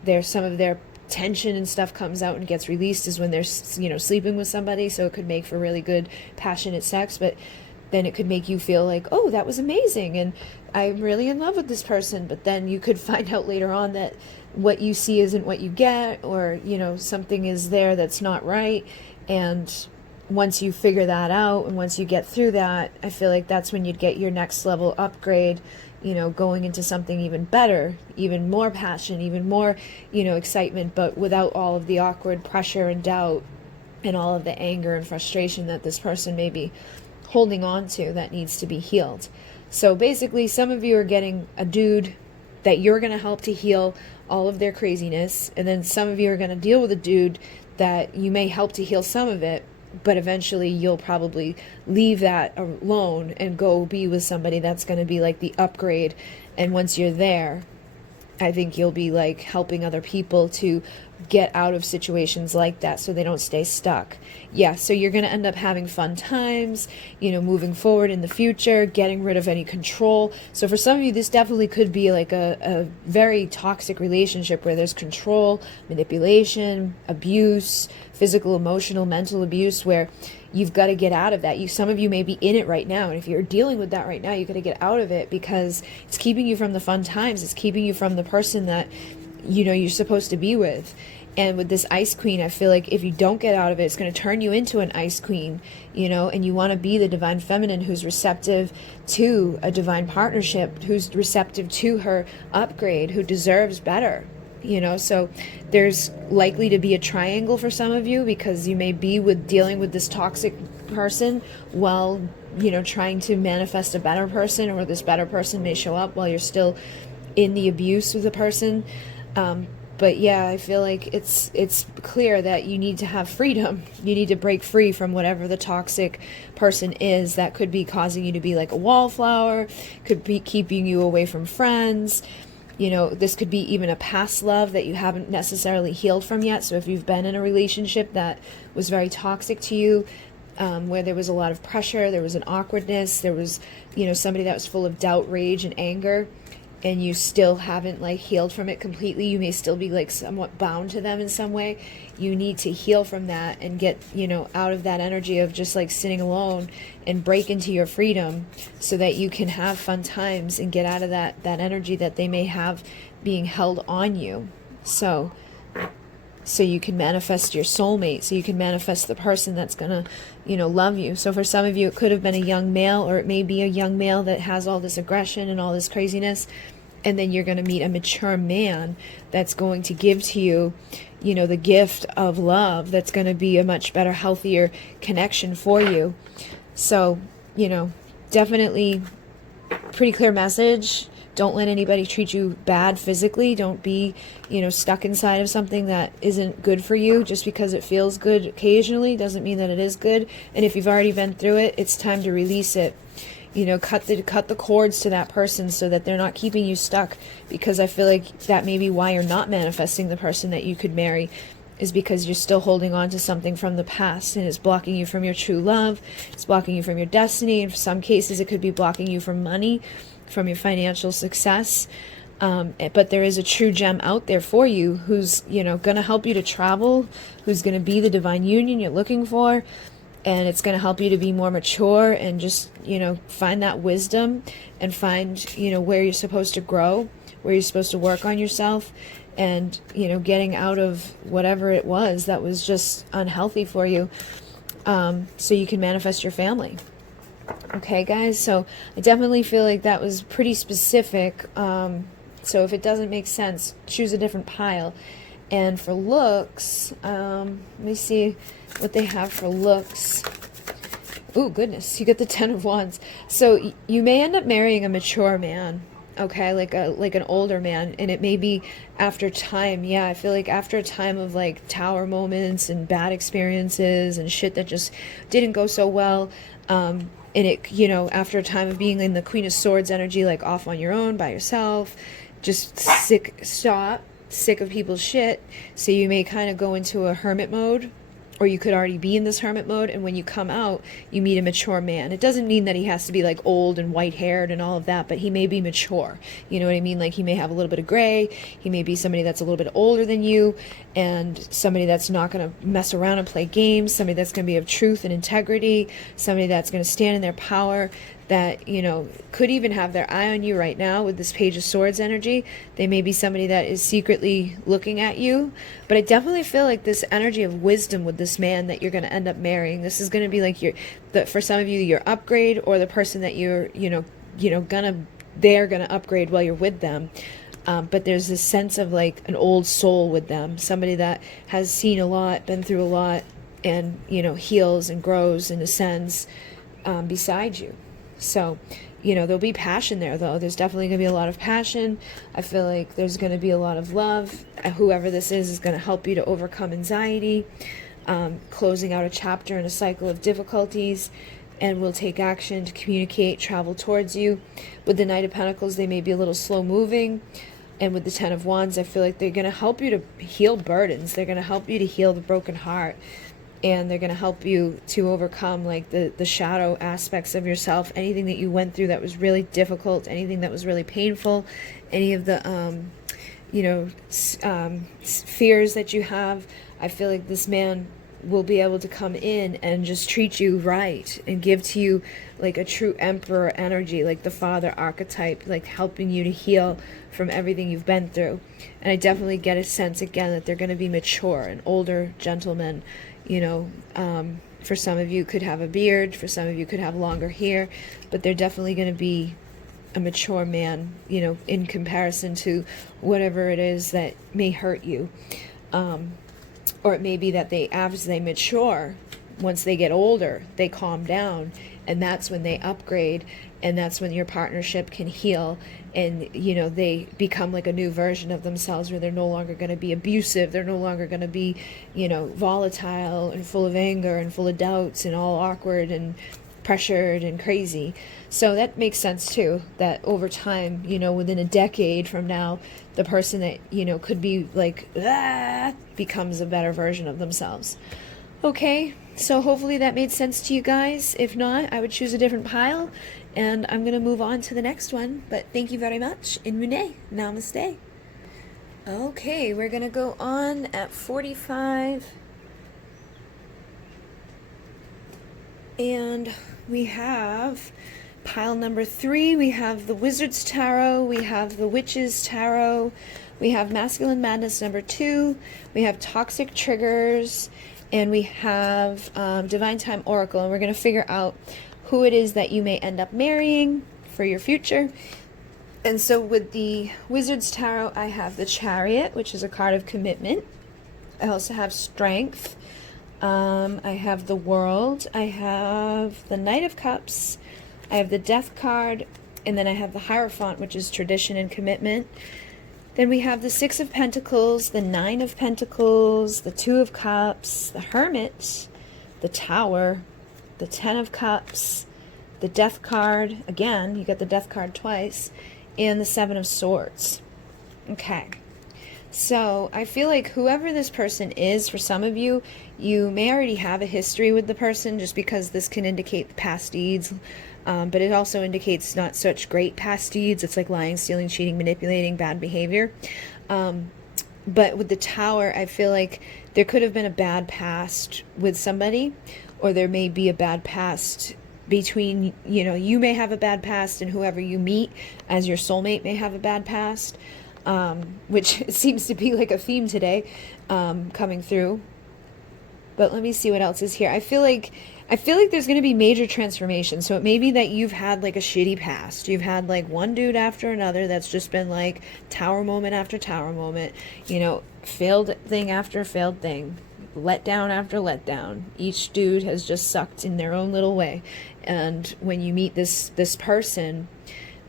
there's some of their tension and stuff comes out and gets released is when they're, you know, sleeping with somebody. So it could make for really good passionate sex, but then it could make you feel like, oh, that was amazing and I'm really in love with this person. But then you could find out later on that what you see isn't what you get, or, you know, something is there that's not right. And once you figure that out and once you get through that, I feel like that's when you'd get your next level upgrade, you know, going into something even better, even more passion, even more, you know, excitement, but without all of the awkward pressure and doubt and all of the anger and frustration that this person may be holding on to that needs to be healed. So basically, some of you are getting a dude that you're going to help to heal all of their craziness, and then some of you are going to deal with a dude that you may help to heal some of it, but eventually you'll probably leave that alone and go be with somebody that's going to be like the upgrade. And once you're there, I think you'll be like helping other people to get out of situations like that so they don't stay stuck. Yeah, so you're going to end up having fun times, you know, moving forward in the future, getting rid of any control. So for some of you, this definitely could be like a very toxic relationship where there's control, manipulation, abuse, physical, emotional, mental abuse, where you've got to get out of that. Some of you may be in it right now, and if you're dealing with that right now, you got to get out of it because it's keeping you from the fun times. It's keeping you from the person that, you know, you're supposed to be with. And with this Ice Queen, I feel like if you don't get out of it, it's going to turn you into an Ice Queen, you know, and you want to be the divine feminine who's receptive to a divine partnership, who's receptive to her upgrade, who deserves better. You know, so there's likely to be a triangle for some of you because you may be dealing with this toxic person while, you know, trying to manifest a better person, or this better person may show up while you're still in the abuse with the person. But yeah, I feel like it's clear that you need to have freedom. You need to break free from whatever the toxic person is that could be causing you to be like a wallflower, could be keeping you away from friends. You know, this could be even a past love that you haven't necessarily healed from yet. So if you've been in a relationship that was very toxic to you, where there was a lot of pressure, there was an awkwardness, there was, you know, somebody that was full of doubt, rage, and anger, and you still haven't like healed from it completely, you may still be like somewhat bound to them in some way. You need to heal from that and get, you know, out of that energy of just like sitting alone and break into your freedom so that you can have fun times and get out of that energy that they may have being held on you. So you can manifest your soulmate, so you can manifest the person that's gonna, you know, love you. So for some of you, it could have been a young male, or it may be a young male that has all this aggression and all this craziness, and then you're going to meet a mature man that's going to give to you, you know, the gift of love that's going to be a much better, healthier connection for you. So, you know, definitely pretty clear message. Don't let anybody treat you bad physically. Don't be, you know, stuck inside of something that isn't good for you. Just because it feels good occasionally doesn't mean that it is good. And if you've already been through it, it's time to release it. You know, cut the cords to that person so that they're not keeping you stuck. Because I feel like that may be why you're not manifesting the person that you could marry, is because you're still holding on to something from the past, and it's blocking you from your true love. It's blocking you from your destiny. In some cases, it could be blocking you from money, from your financial success. But there is a true gem out there for you who's, you know, going to help you to travel, who's going to be the divine union you're looking for. And it's going to help you to be more mature and just, you know, find that wisdom and find, you know, where you're supposed to grow, where you're supposed to work on yourself, and, you know, getting out of whatever it was that was just unhealthy for you, so you can manifest your family. Okay, guys, so I definitely feel like that was pretty specific. So if it doesn't make sense, choose a different pile. And for looks, let me see what they have for looks. Oh, goodness, you get the 10 of Wands. So you may end up marrying a mature man, okay, like an older man, and it may be after time. Yeah, I feel like after a time of like tower moments and bad experiences and shit that just didn't go so well, and it, you know, after a time of being in the Queen of Swords energy, like off on your own by yourself, just sick of people's shit, so you may kind of go into a hermit mode, or you could already be in this hermit mode, and when you come out, you meet a mature man. It doesn't mean that he has to be like old and white-haired and all of that, but he may be mature. You know what I mean? Like he may have a little bit of gray. He may be somebody that's a little bit older than you, and somebody that's not going to mess around and play games, somebody that's going to be of truth and integrity, somebody that's going to stand in their power, that, you know, could even have their eye on you right now with this Page of Swords energy. They may be somebody that is secretly looking at you, but I definitely feel like this energy of wisdom with this man that you're going to end up marrying. This is going to be like for some of you, your upgrade, or the person that they're going to upgrade while you're with them. But there's this sense of like an old soul with them, somebody that has seen a lot, been through a lot, and, you know, heals and grows and ascends beside you. So, you know, there'll be passion there, though. There's definitely going to be a lot of passion. I feel like there's going to be a lot of love. Whoever this is going to help you to overcome anxiety, closing out a chapter in a cycle of difficulties, and will take action to communicate, travel towards you. With the Knight of Pentacles, they may be a little slow moving. And with the Ten of Wands, I feel like they're going to help you to heal burdens. They're going to help you to heal the broken heart. And they're going to help you to overcome like the shadow aspects of yourself. Anything that you went through that was really difficult, anything that was really painful, any of the, fears that you have. I feel like this man will be able to come in and just treat you right and give to you like a true emperor energy, like the father archetype, like helping you to heal from everything you've been through. And I definitely get a sense again that they're going to be mature, an older gentleman. For some of you could have a beard, for some of you could have longer hair, but they're definitely going to be a mature man, in comparison to whatever it is that may hurt you. Or it may be that as they mature, once they get older, they calm down, and that's when they upgrade, and that's when your partnership can heal, and they become like a new version of themselves, where they're no longer going to be abusive, they're no longer going to be volatile and full of anger and full of doubts and all awkward and pressured and crazy. So that makes sense too, that over time, within a decade from now, the person that could be like becomes a better version of themselves. Okay, so hopefully that made sense to you guys. If not, I would choose a different pile, and I'm going to move on to the next one. But thank you very much. In Mune. Namaste. Okay, we're going to go on at 45. And we have pile number 3. We have the Wizard's Tarot. We have the Witch's Tarot. We have Masculine Madness number 2. We have Toxic Triggers. And we have Divine Time Oracle. And we're going to figure out who it is that you may end up marrying for your future. And so with the Wizard's Tarot, I have the Chariot, which is a card of commitment. I also have Strength. I have the World. I have the Knight of Cups. I have the Death card. And then I have the Hierophant, which is tradition and commitment. Then we have the Six of Pentacles, the Nine of Pentacles, the Two of Cups, the Hermit, the Tower, the Ten of Cups, the Death card. Again, you get the Death card twice. And the Seven of Swords. Okay. So I feel like whoever this person is, for some of you, you may already have a history with the person, just because this can indicate past deeds. But it also indicates not such great past deeds. It's like lying, stealing, cheating, manipulating, bad behavior. But with the Tower, I feel like there could have been a bad past with somebody, or there may be a bad past between, you may have a bad past, and whoever you meet as your soulmate may have a bad past, which seems to be like a theme today, coming through. But let me see what else is here. I feel like there's going to be major transformation. So it may be that you've had like a shitty past. You've had like one dude after another that's just been like tower moment after tower moment, failed thing after failed thing, let down after let down. Each dude has just sucked in their own little way. And when you meet this person,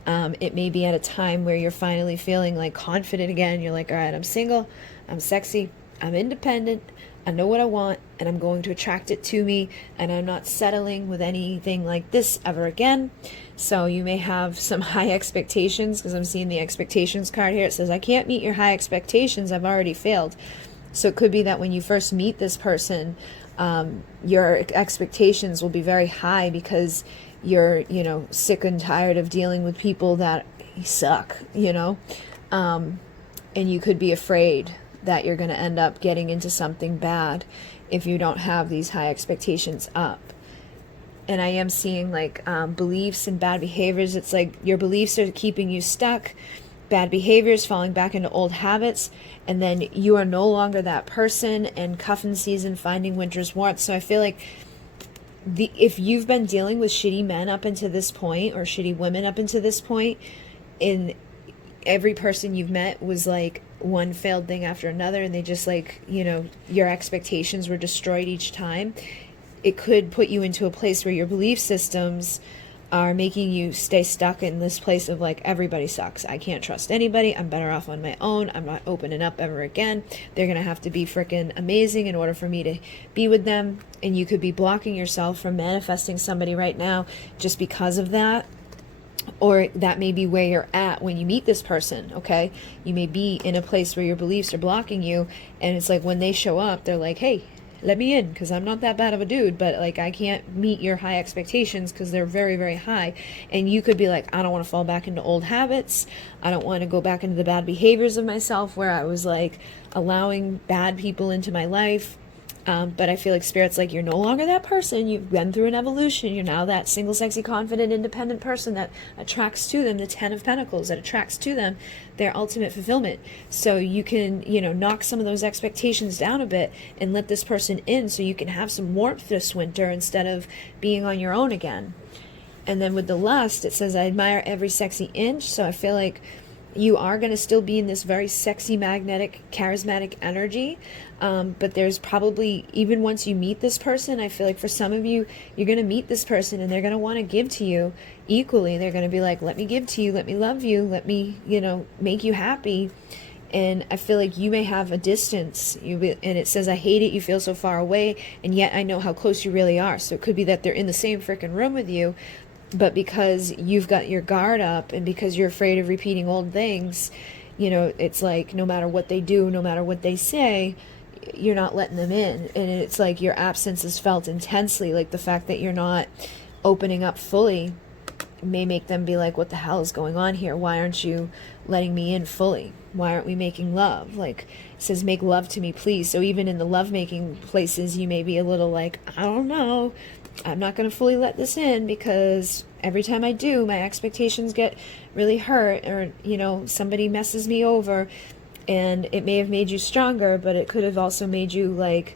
it may be at a time where you're finally feeling like confident again. You're like, all right, I'm single, I'm sexy, I'm independent, I know what I want, and I'm going to attract it to me, and I'm not settling with anything like this ever again. So you may have some high expectations, because I'm seeing the expectations card here. It says, I can't meet your high expectations, I've already failed. So it could be that when you first meet this person, your expectations will be very high, because you're, sick and tired of dealing with people that suck, and you could be afraid that you're going to end up getting into something bad if you don't have these high expectations up. And I am seeing like beliefs and bad behaviors. It's like your beliefs are keeping you stuck, bad behaviors, falling back into old habits, and then you are no longer that person, and cuffing season, finding winter's warmth. So I feel like if you've been dealing with shitty men up until this point, or shitty women up until this point, in every person you've met was like one failed thing after another, and they just like, your expectations were destroyed each time, it could put you into a place where your belief systems are making you stay stuck in this place of like, everybody sucks, I can't trust anybody, I'm better off on my own, I'm not opening up ever again, they're gonna have to be freaking amazing in order for me to be with them. And you could be blocking yourself from manifesting somebody right now just because of that. Or that may be where you're at that when you meet this person, okay? You may be in a place where your beliefs are blocking you, and it's like when they show up, they're like, hey, let me in, because I'm not that bad of a dude, but like I can't meet your high expectations because they're very, very high. And you could be like, I don't want to fall back into old habits. I don't want to go back into the bad behaviors of myself where I was like allowing bad people into my life. But I feel like Spirit's like, you're no longer that person. You've been through an evolution. You're now that single, sexy, confident, independent person that attracts to them the 10 of Pentacles, that attracts to them their ultimate fulfillment. So you can, knock some of those expectations down a bit and let this person in so you can have some warmth this winter instead of being on your own again. And then with the lust, it says, I admire every sexy inch. So I feel like you are going to still be in this very sexy, magnetic, charismatic energy. But there's probably, even once you meet this person, I feel like for some of you, you're going to meet this person and they're going to want to give to you equally. They're going to be like, let me give to you, let me love you, let me, make you happy. And I feel like you may have a distance, and it says, I hate it, you feel so far away, and yet I know how close you really are. So it could be that they're in the same freaking room with you, but because you've got your guard up and because you're afraid of repeating old things, it's like no matter what they do, no matter what they say, you're not letting them in. And it's like your absence is felt intensely, like the fact that you're not opening up fully may make them be like, what the hell is going on here? Why aren't you letting me in fully? Why aren't we making love? Like it says, make love to me, please. So even in the lovemaking places, you may be a little like, I don't know, I'm not going to fully let this in because every time I do, my expectations get really hurt, or, somebody messes me over. And it may have made you stronger, but it could have also made you like,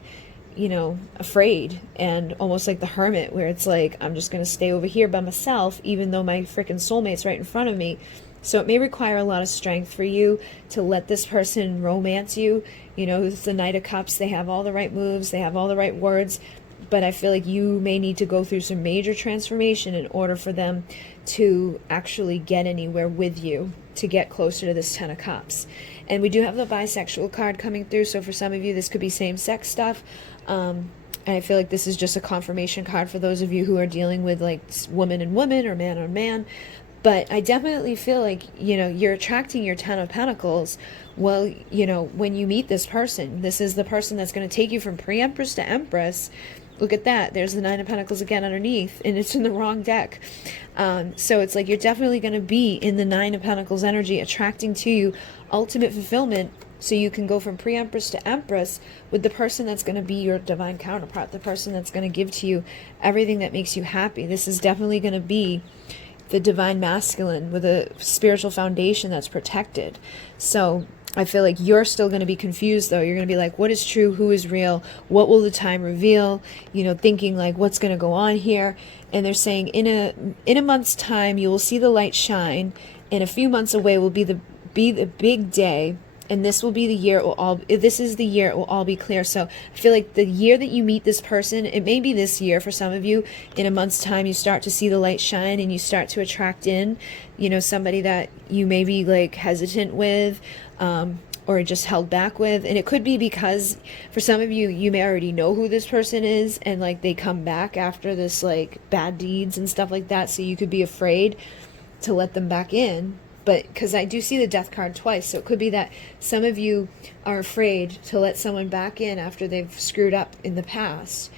afraid and almost like the hermit, where it's like, I'm just going to stay over here by myself, even though my freaking soulmate's right in front of me. So it may require a lot of strength for you to let this person romance you. It's the Knight of Cups. They have all the right moves. They have all the right words. But I feel like you may need to go through some major transformation in order for them to actually get anywhere with you, to get closer to this 10 of Cups. And we do have the bisexual card coming through, so for some of you this could be same-sex stuff. And I feel like this is just a confirmation card for those of you who are dealing with like woman and woman or man on man. But I definitely feel like, you're attracting your 10 of Pentacles. Well, when you meet this person, this is the person that's going to take you from pre-Empress to Empress. Look at that. There's the 9 of Pentacles again underneath, and it's in the wrong deck. So it's like you're definitely going to be in the 9 of Pentacles energy, attracting to you ultimate fulfillment, so you can go from pre-Empress to Empress with the person that's going to be your divine counterpart, the person that's going to give to you everything that makes you happy. This is definitely going to be the divine masculine with a spiritual foundation that's protected. So I feel like you're still going to be confused, though. You're going to be like, what is true? Who is real? What will the time reveal? Thinking like, what's going to go on here? And they're saying in a month's time, you will see the light shine, and a few months away will be the big day. And this will be the year this is the year it will all be clear. So I feel like the year that you meet this person, it may be this year for some of you. In a month's time, you start to see the light shine and you start to attract in, somebody that you may be like hesitant with, or just held back with. And it could be because for some of you, you may already know who this person is, and like they come back after this like bad deeds and stuff like that. So you could be afraid to let them back in. But because I do see the death card twice, so it could be that some of you are afraid to let someone back in after they've screwed up in the past.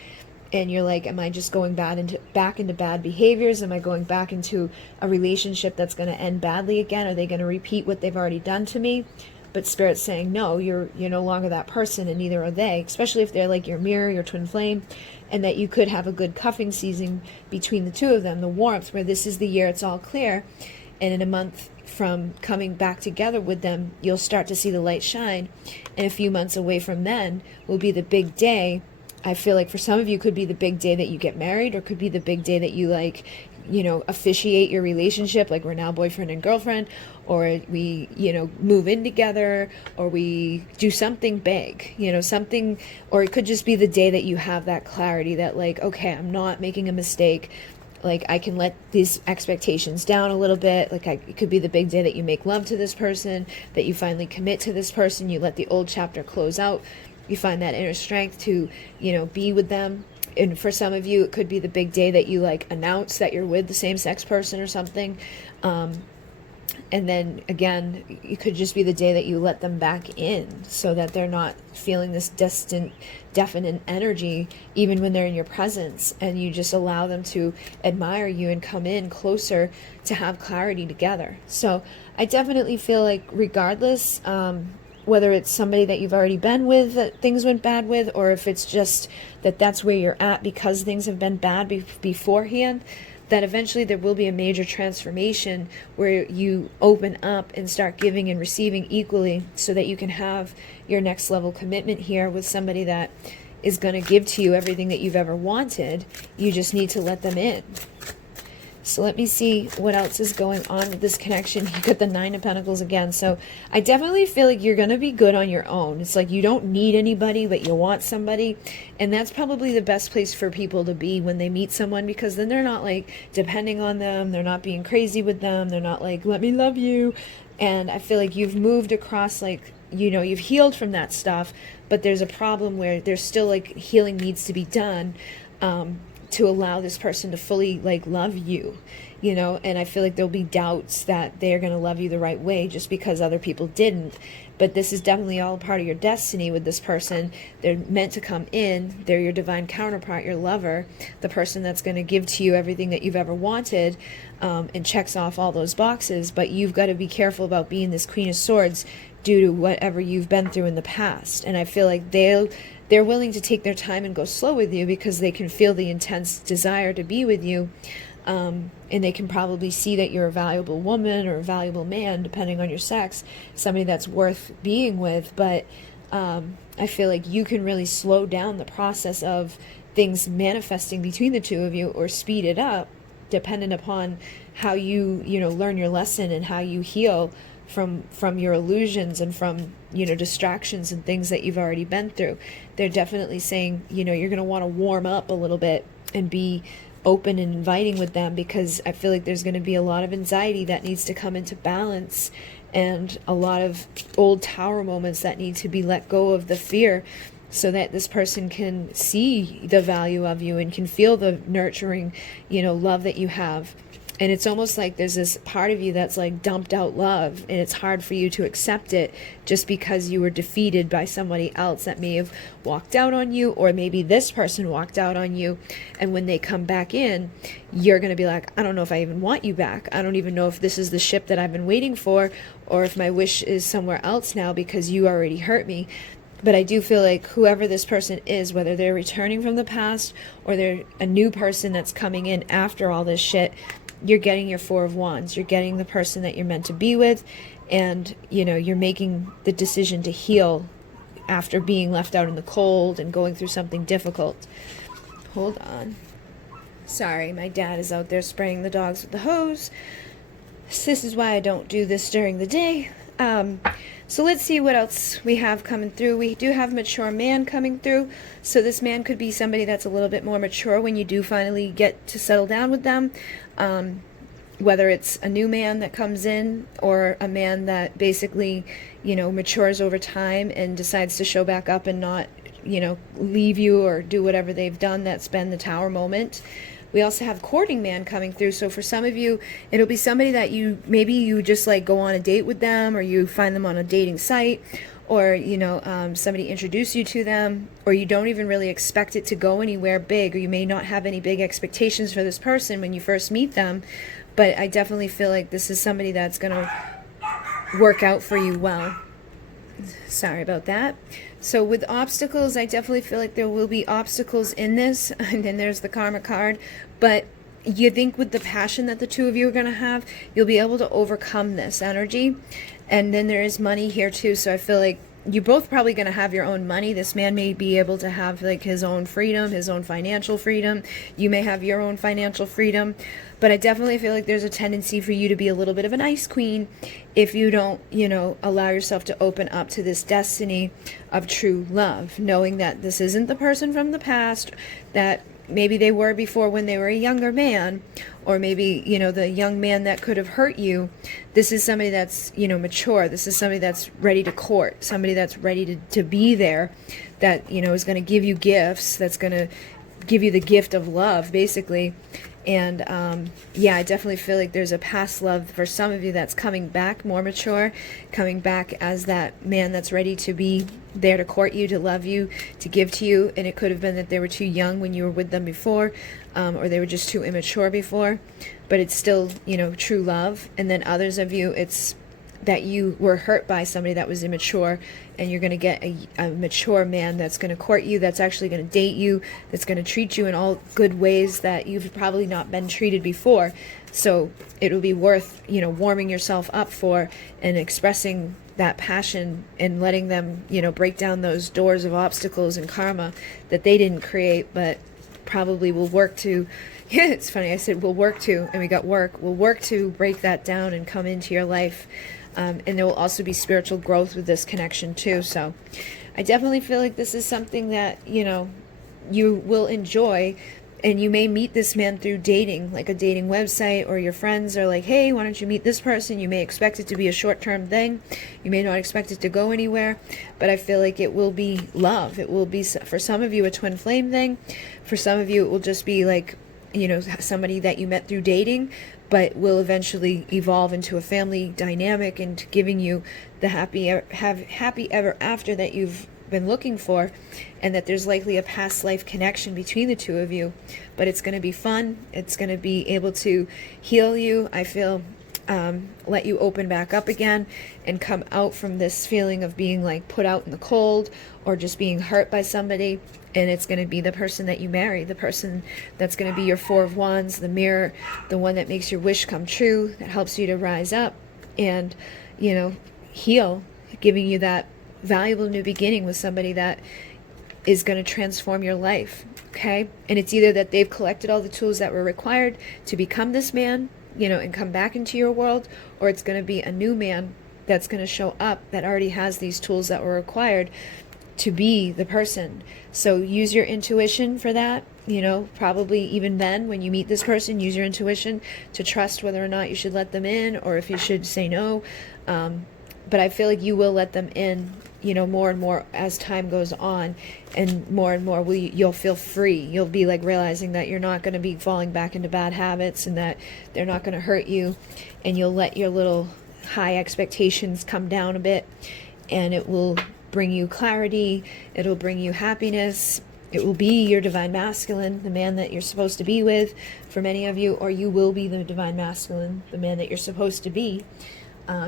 And you're like, am I just going back into bad behaviors? Am I going back into a relationship that's going to end badly again? Are they going to repeat what they've already done to me? But Spirit's saying, no, you're no longer that person, and neither are they, especially if they're like your mirror, your twin flame, and that you could have a good cuffing season between the two of them, the warmth, where this is the year it's all clear. And in a month from coming back together with them, you'll start to see the light shine. And a few months away from then will be the big day. I feel like for some of you could be the big day that you get married, or could be the big day that you officiate your relationship, like we're now boyfriend and girlfriend, or we, move in together, or we do something big, something, or it could just be the day that you have that clarity that like, okay, I'm not making a mistake. Like I can let these expectations down a little bit. Like it could be the big day that you make love to this person, that you finally commit to this person, you let the old chapter close out, you find that inner strength to, be with them. And for some of you, it could be the big day that you like announce that you're with the same sex person or something. And then again, it could just be the day that you let them back in so that they're not feeling this distant, definite energy even when they're in your presence, and you just allow them to admire you and come in closer to have clarity together. So I definitely feel like regardless, whether it's somebody that you've already been with that things went bad with, or if it's just that that's where you're at because things have been bad beforehand, that eventually there will be a major transformation where you open up and start giving and receiving equally so that you can have your next level commitment here with somebody that is going to give to you everything that you've ever wanted. You just need to let them in. So let me see what else is going on with this connection. You got the Nine of Pentacles again. So I definitely feel like you're going to be good on your own. It's like you don't need anybody, but you want somebody. And that's probably the best place for people to be when they meet someone, because then they're not like depending on them. They're not being crazy with them. They're not like, let me love you. And I feel like you've moved across, like, you know, you've healed from that stuff, but there's a problem where there's still like healing needs to be done. To allow this person to fully like love you, you know, and I feel like there'll be doubts that they're going to love you the right way just because other people didn't. But this is definitely all part of your destiny with this person. They're meant to come in. They're your divine counterpart, your lover, the person that's going to give to you everything that you've ever wanted, and checks off all those boxes. But you've got to be careful about being this Queen of Swords due to whatever you've been through in the past. And I feel like they're willing to take their time and go slow with you because they can feel the intense desire to be with you. And they can probably see that you're a valuable woman or a valuable man, depending on your sex, somebody that's worth being with. But I feel like you can really slow down the process of things manifesting between the two of you, or speed it up, dependent upon how you learn your lesson and how you heal from your illusions and from, distractions and things that you've already been through. They're definitely saying, you're going to want to warm up a little bit and be open and inviting with them, because I feel like there's going to be a lot of anxiety that needs to come into balance, and a lot of old tower moments that need to be let go of the fear, so that this person can see the value of you and can feel the nurturing, love that you have. And it's almost like there's this part of you that's like dumped out love, and it's hard for you to accept it just because you were defeated by somebody else that may have walked out on you, or maybe this person walked out on you. And when they come back in, you're going to be like, I don't know if I even want you back. I don't even know if this is the ship that I've been waiting for, or if my wish is somewhere else now because you already hurt me. But I do feel like whoever this person is, whether they're returning from the past or they're a new person that's coming in after all this shit, you're getting your Four of Wands. You're getting the person that you're meant to be with, and you're making the decision to heal after being left out in the cold and going through something difficult. Hold on. Sorry, my dad is out there spraying the dogs with the hose. This is why I don't do this during the day. So let's see what else we have coming through. We do have mature man coming through. So this man could be somebody that's a little bit more mature when you do finally get to settle down with them. Whether it's a new man that comes in, or a man that basically, matures over time and decides to show back up and not, leave you or do whatever they've done. That's been the tower moment. We also have courting man coming through. So for some of you, it'll be somebody that maybe you just like go on a date with them, or you find them on a dating site, or, somebody introduce you to them, or you don't even really expect it to go anywhere big, or you may not have any big expectations for this person when you first meet them. But I definitely feel like this is somebody that's going to work out for you well. Sorry about that. So with obstacles, I definitely feel like there will be obstacles in this. And then there's the karma card. But you think with the passion that the two of you are going to have, you'll be able to overcome this energy. And then there is money here too. So I feel like you're both probably going to have your own money. This man may be able to have like his own freedom, his own financial freedom. You may have your own financial freedom. But I definitely feel like there's a tendency for you to be a little bit of an ice queen if you don't, allow yourself to open up to this destiny of true love, knowing that this isn't the person from the past that maybe they were before when they were a younger man, or maybe, the young man that could have hurt you. This is somebody that's, mature. This is somebody that's ready to court, somebody that's ready to be there, that, is going to give you gifts, that's going to give you the gift of love, basically. And yeah, I definitely feel like there's a past love for some of you that's coming back more mature, coming back as that man that's ready to be there to court you, to love you, to give to you. And it could have been that they were too young when you were with them before, or they were just too immature before, but it's still, you know, true love. And then others of you, it's that you were hurt by somebody that was immature, and you're going to get a mature man that's going to court you, that's actually going to date you, that's going to treat you in all good ways that you've probably not been treated before. So it will be worth, you know, warming yourself up for and expressing that passion and letting them, you know, break down those doors of obstacles and karma that they didn't create, but probably will work to. Yeah, it's funny, I said we'll work to, and we got work. We'll work to break that down and come into your life. And there will also be spiritual growth with this connection too. So I definitely feel like this is something that, you know, you will enjoy. And you may meet this man through dating, like a dating website, or your friends are like, hey, why don't you meet this person? You may expect it to be a short-term thing. You may not expect it to go anywhere. But I feel like it will be love. It will be, for some of you, a twin flame thing. For some of you, it will just be like, you know, somebody that you met through dating, but will eventually evolve into a family dynamic and giving you the happy ever after that you've been looking for, and that there's likely a past life connection between the two of you. But it's going to be fun. It's going to be able to heal you, I feel, let you open back up again and come out from this feeling of being like put out in the cold or just being hurt by somebody. And it's going to be the person that you marry, the person that's going to be your Four of Wands, the mirror, the one that makes your wish come true, that helps you to rise up and, you know, heal, giving you that valuable new beginning with somebody that is going to transform your life. Okay? And it's either that they've collected all the tools that were required to become this man, you know, and come back into your world, or it's going to be a new man that's going to show up that already has these tools that were required to be the person. So use your intuition for that. You know, probably even then when you meet this person, use your intuition to trust whether or not you should let them in or if you should say no. But I feel like you will let them in, you know, more and more as time goes on, and more you'll feel free. You'll be like realizing that you're not going to be falling back into bad habits and that they're not going to hurt you, and you'll let your little high expectations come down a bit, and it will bring you clarity. It'll bring you happiness. It will be your divine masculine, the man that you're supposed to be with for many of you, or you will be the divine masculine, the man that you're supposed to be,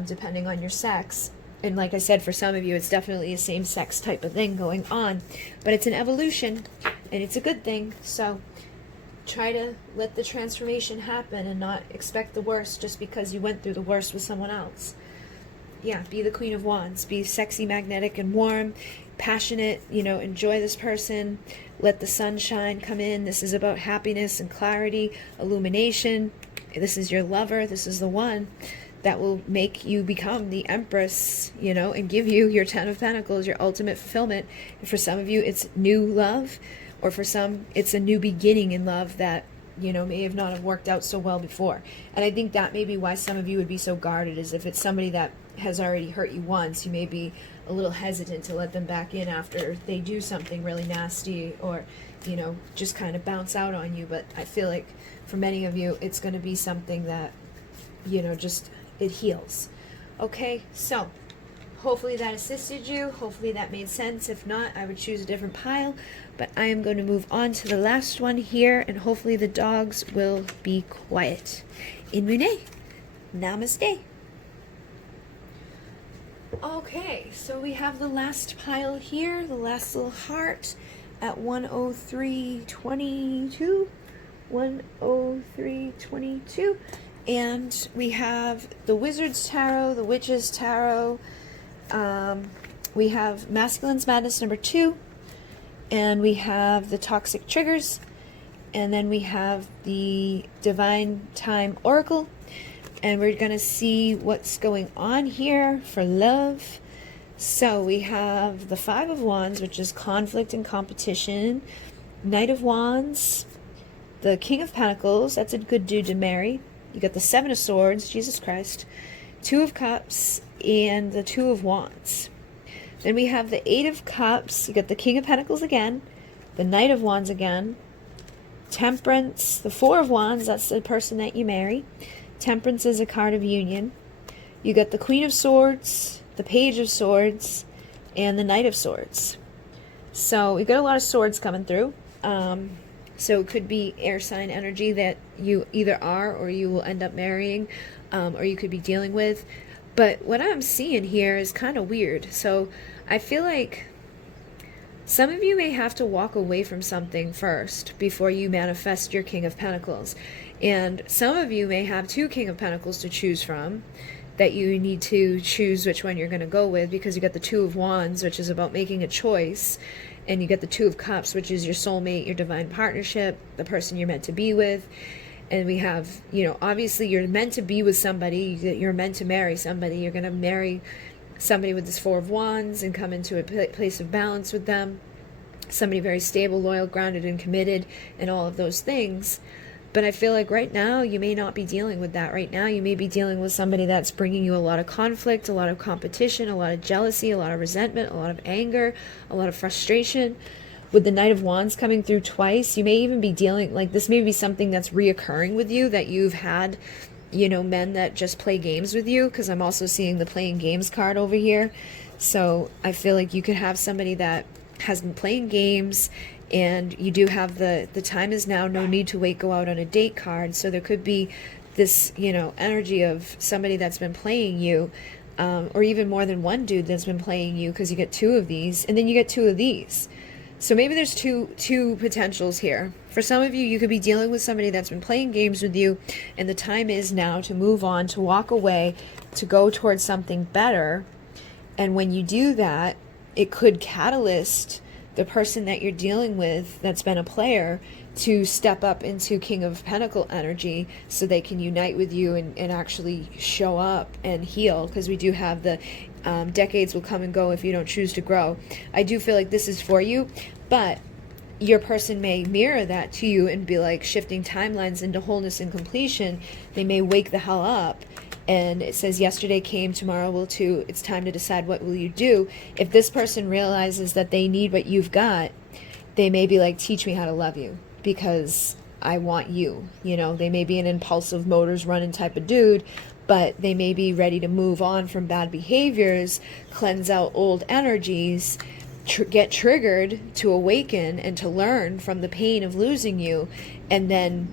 depending on your sex. And like I said, for some of you, it's definitely a same-sex type of thing going on, but it's an evolution, and it's a good thing. So try to let the transformation happen and not expect the worst just because you went through the worst with someone else. Yeah, be the Queen of Wands. Be sexy, magnetic, and warm, passionate, you know, enjoy this person. Let the sunshine come in. This is about happiness and clarity, illumination. This is your lover. This is the one that will make you become the Empress, you know, and give you your 10 of Pentacles, your ultimate fulfillment. And for some of you, it's new love, or for some, it's a new beginning in love that, you know, may have not have worked out so well before. And I think that may be why some of you would be so guarded, is if it's somebody that has already hurt you once, you may be a little hesitant to let them back in after they do something really nasty, or, you know, just kind of bounce out on you. But I feel like for many of you, it's going to be something that, you know, just, it heals. Okay, so hopefully that assisted you. Hopefully that made sense. If not, I would choose a different pile. But I am going to move on to the last one here, and hopefully the dogs will be quiet. In Mune, namaste. Okay, so we have the last pile here, the last little heart at 103.22. 103.22. And we have the Wizard's Tarot, the Witch's Tarot. We have Masculine's Madness number 2. And we have the Toxic Triggers. And then we have the Divine Time Oracle. And we're going to see what's going on here for love. So we have the Five of Wands, which is conflict and competition. Knight of Wands. The King of Pentacles, that's a good dude to marry. You got the Seven of Swords, Jesus Christ. Two of Cups, and the Two of Wands. Then we have the Eight of Cups. You got the King of Pentacles again. The Knight of Wands again. Temperance, the Four of Wands, that's the person that you marry. Temperance is a card of union. You get the Queen of Swords, the Page of Swords, and the Knight of Swords. So we got a lot of swords coming through. So it could be air sign energy that you either are or you will end up marrying, or you could be dealing with. But what I'm seeing here is kind of weird. So I feel like some of you may have to walk away from something first before you manifest your King of Pentacles. And some of you may have two King of Pentacles to choose from, that you need to choose which one you're going to go with, because you got the Two of Wands, which is about making a choice, and you get the Two of Cups, which is your soulmate, your divine partnership, the person you're meant to be with. And we have, you know, obviously you're meant to be with somebody, you're meant to marry somebody, you're going to marry somebody with this Four of Wands and come into a place of balance with them, somebody very stable, loyal, grounded, and committed, and all of those things. But I feel like right now you may not be dealing with that. Right now you may be dealing with somebody that's bringing you a lot of conflict, a lot of competition, a lot of jealousy, a lot of resentment, a lot of anger, a lot of frustration. With the Knight of Wands coming through twice, you may even be dealing, like, this may be something that's reoccurring with you, that you've had, you know, men that just play games with you, because I'm also seeing the playing games card over here. So I feel like you could have somebody that has been playing games, and you do have the time is now, no need to wait, go out on a date card. So there could be this, you know, energy of somebody that's been playing you, or even more than one dude that's been playing you, because you get two of these, and then you get two of these. So maybe there's two potentials here. For some of you, you could be dealing with somebody that's been playing games with you, and the time is now to move on, to walk away, to go towards something better. And when you do that, it could catalyst the person that you're dealing with that's been a player to step up into King of Pentacle energy, so they can unite with you and actually show up and heal, because we do have the decades will come and go if you don't choose to grow. I do feel like this is for you, but your person may mirror that to you and be like shifting timelines into wholeness and completion. They may wake the hell up, and it says yesterday came, tomorrow will too. It's time to decide, what will you do? If this person realizes that they need what you've got, they may be like, teach me how to love you, because I want you. You know, they may be an impulsive, motors running type of dude, but they may be ready to move on from bad behaviors, cleanse out old energies, get triggered to awaken and to learn from the pain of losing you, and then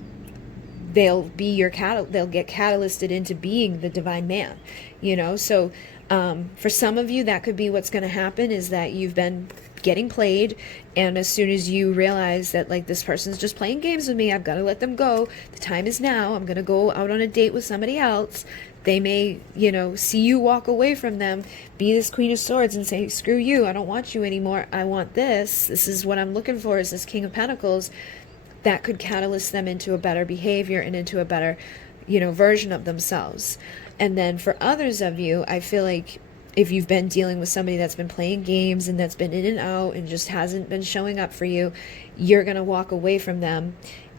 they'll be your they'll get catalysted into being the divine man, you know. So for some of you, that could be what's going to happen, is that you've been getting played, and as soon as you realize that, like, this person's just playing games with me, I've got to let them go, the time is now, I'm going to go out on a date with somebody else, they may, you know, see you walk away from them, be this Queen of Swords, and say, screw you, I don't want you anymore, I want this is what I'm looking for, is this King of Pentacles. That could catalyst them into a better behavior and into a better, you know, version of themselves. And then for others of you, I feel like if you've been dealing with somebody that's been playing games and that's been in and out and just hasn't been showing up for you, you're going to walk away from them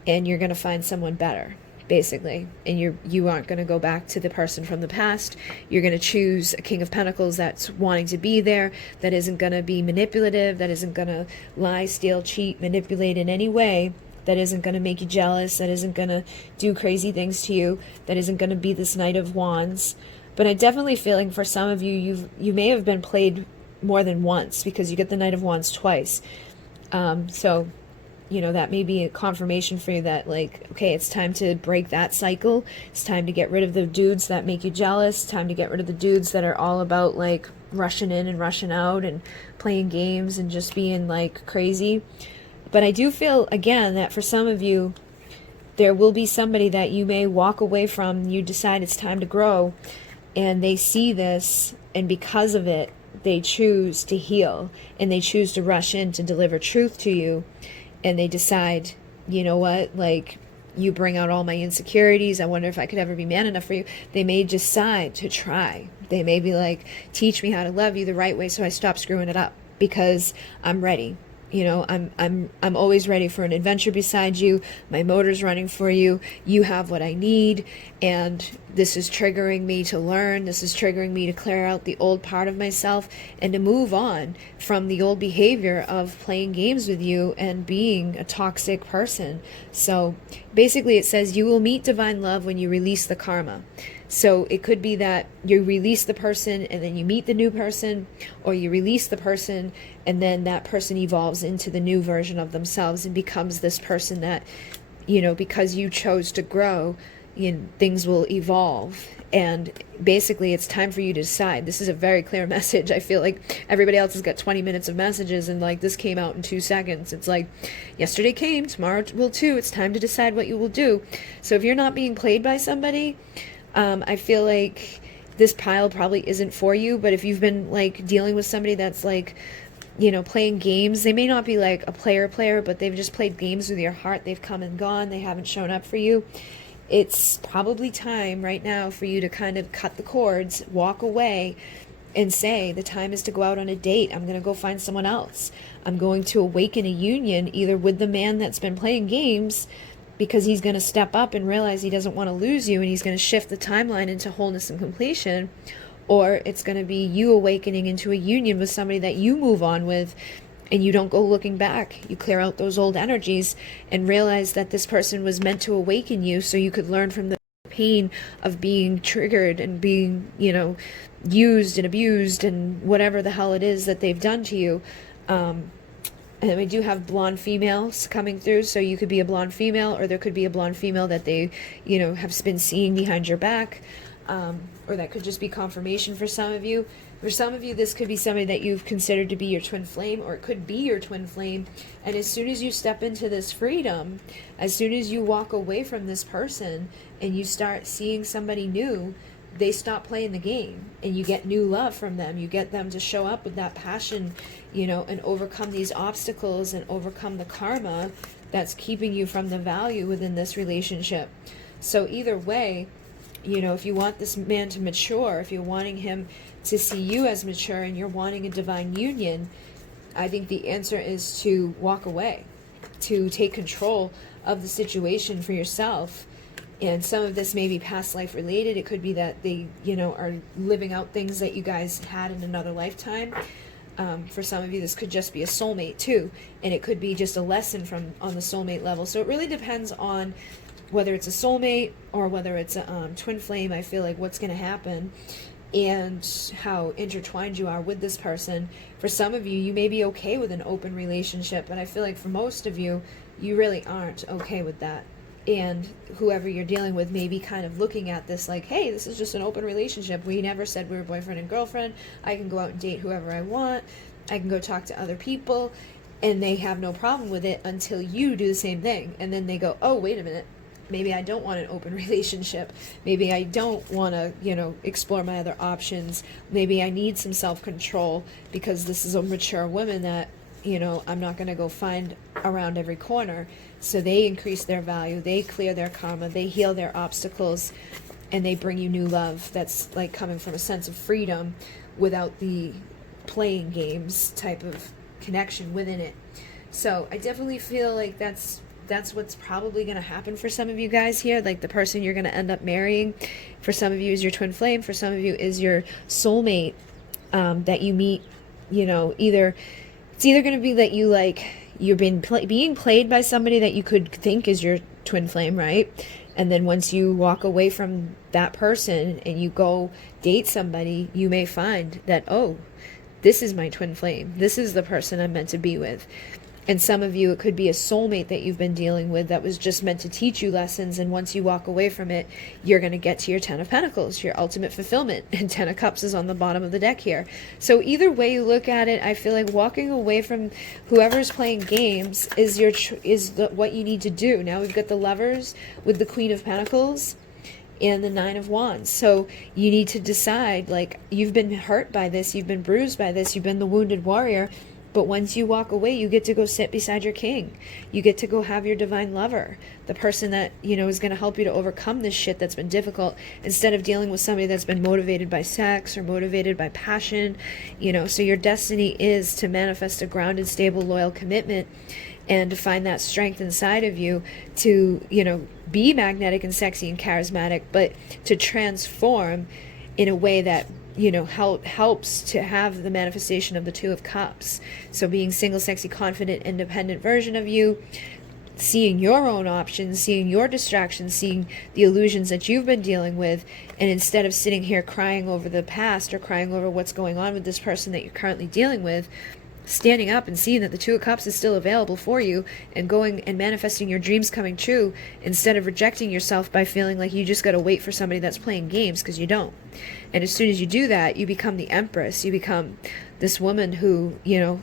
and you're going to find someone better, basically. And you aren't going to go back to the person from the past. You're going to choose a King of Pentacles that's wanting to be there, that isn't going to be manipulative, that isn't going to lie, steal, cheat, manipulate in any way, that isn't going to make you jealous, that isn't going to do crazy things to you, that isn't going to be this Knight of Wands. But I definitely feeling for some of you, you may have been played more than once, because you get the Knight of Wands twice. So, you know, that may be a confirmation for you that, like, okay, it's time to break that cycle. It's time to get rid of the dudes that make you jealous. Time to get rid of the dudes that are all about, like, rushing in and rushing out and playing games and just being, like, crazy. But I do feel, again, that for some of you, there will be somebody that you may walk away from. You decide it's time to grow, and they see this, and because of it, they choose to heal, and they choose to rush in to deliver truth to you, and they decide, you know what, like, you bring out all my insecurities, I wonder if I could ever be man enough for you. They may decide to try. They may be like, teach me how to love you the right way so I stop screwing it up, because I'm ready. You know, I'm always ready for an adventure beside you. My motor's running for you. You have what I need, and this is triggering me to learn. This is triggering me to clear out the old part of myself and to move on from the old behavior of playing games with you and being a toxic person. So basically it says you will meet divine love when you release the karma. So it could be that you release the person and then you meet the new person, or you release the person and then that person evolves into the new version of themselves and becomes this person that, you know, because you chose to grow, you know, things will evolve. And basically it's time for you to decide. This is a very clear message. I feel like everybody else has got 20 minutes of messages, and like this came out in 2 seconds. It's like yesterday came, tomorrow will too. It's time to decide what you will do. So if you're not being played by somebody, I feel like this pile probably isn't for you. But if you've been like dealing with somebody that's like, you know, playing games, they may not be like a player, but they've just played games with your heart. They've come and gone. They haven't shown up for you. It's probably time right now for you to kind of cut the cords, walk away, and say the time is to go out on a date. I'm going to go find someone else. I'm going to awaken a union either with the man that's been playing games, because he's going to step up and realize he doesn't want to lose you, and he's going to shift the timeline into wholeness and completion, or it's going to be you awakening into a union with somebody that you move on with, and you don't go looking back. You clear out those old energies and realize that this person was meant to awaken you so you could learn from the pain of being triggered and being, you know, used and abused and whatever the hell it is that they've done to you. And we do have blonde females coming through, so you could be a blonde female, or there could be a blonde female that they, you know, have been seeing behind your back, or that could just be confirmation for some of you. For some of you, this could be somebody that you've considered to be your twin flame, or it could be your twin flame. And as soon as you step into this freedom, as soon as you walk away from this person and you start seeing somebody new, they stop playing the game, and you get new love from them. You get them to show up with that passion, you know, and overcome these obstacles and overcome the karma that's keeping you from the value within this relationship. So either way, you know, if you want this man to mature, if you're wanting him to see you as mature and you're wanting a divine union, I think the answer is to walk away, to take control of the situation for yourself. And some of this may be past life related. It could be that they, you know, are living out things that you guys had in another lifetime. For some of you, this could just be a soulmate too. And it could be just a lesson from on the soulmate level. So it really depends on whether it's a soulmate or whether it's a twin flame. I feel like what's going to happen and how intertwined you are with this person. For some of you, you may be okay with an open relationship, but I feel like for most of you, you really aren't okay with that. And whoever you're dealing with may be kind of looking at this like, hey, this is just an open relationship. We never said we were boyfriend and girlfriend. I can go out and date whoever I want. I can go talk to other people. And they have no problem with it until you do the same thing. And then they go, oh, wait a minute. Maybe I don't want an open relationship. Maybe I don't want to, you know, explore my other options. Maybe I need some self-control because this is a mature woman that, you know, I'm not going to go find around every corner. So they increase their value, they clear their karma, they heal their obstacles, and they bring you new love that's like coming from a sense of freedom without the playing games type of connection within it. So I definitely feel like that's what's probably going to happen for some of you guys here. Like the person you're going to end up marrying, for some of you is your twin flame, for some of you is your soulmate that you meet, you know, it's either going to be that you like, you're being played by somebody that you could think is your twin flame, right? And then once you walk away from that person and you go date somebody, you may find that, oh, this is my twin flame. This is the person I'm meant to be with. And some of you, it could be a soulmate that you've been dealing with that was just meant to teach you lessons. And once you walk away from it, you're going to get to your 10 of Pentacles, your ultimate fulfillment. And 10 of Cups is on the bottom of the deck here. So either way you look at it, I feel like walking away from whoever's playing games is what you need to do. Now we've got the Lovers with the Queen of Pentacles and the 9 of Wands. So you need to decide, like, you've been hurt by this, you've been bruised by this, you've been the wounded warrior. But once you walk away, you get to go sit beside your king. You get to go have your divine lover, the person that, is going to help you to overcome this shit that's been difficult, instead of dealing with somebody that's been motivated by sex or motivated by passion. So your destiny is to manifest a grounded, stable, loyal commitment, and to find that strength inside of you to, be magnetic and sexy and charismatic, but to transform in a way that helps to have the manifestation of the Two of Cups. So being single, sexy, confident, independent version of you, seeing your own options, seeing your distractions, seeing the illusions that you've been dealing with, and instead of sitting here crying over the past or crying over what's going on with this person that you're currently dealing with, standing up and seeing that the Two of Cups is still available for you, and going and manifesting your dreams coming true, instead of rejecting yourself by feeling like you just got to wait for somebody that's playing games, because you don't. And as soon as you do that, you become the Empress. You become this woman who,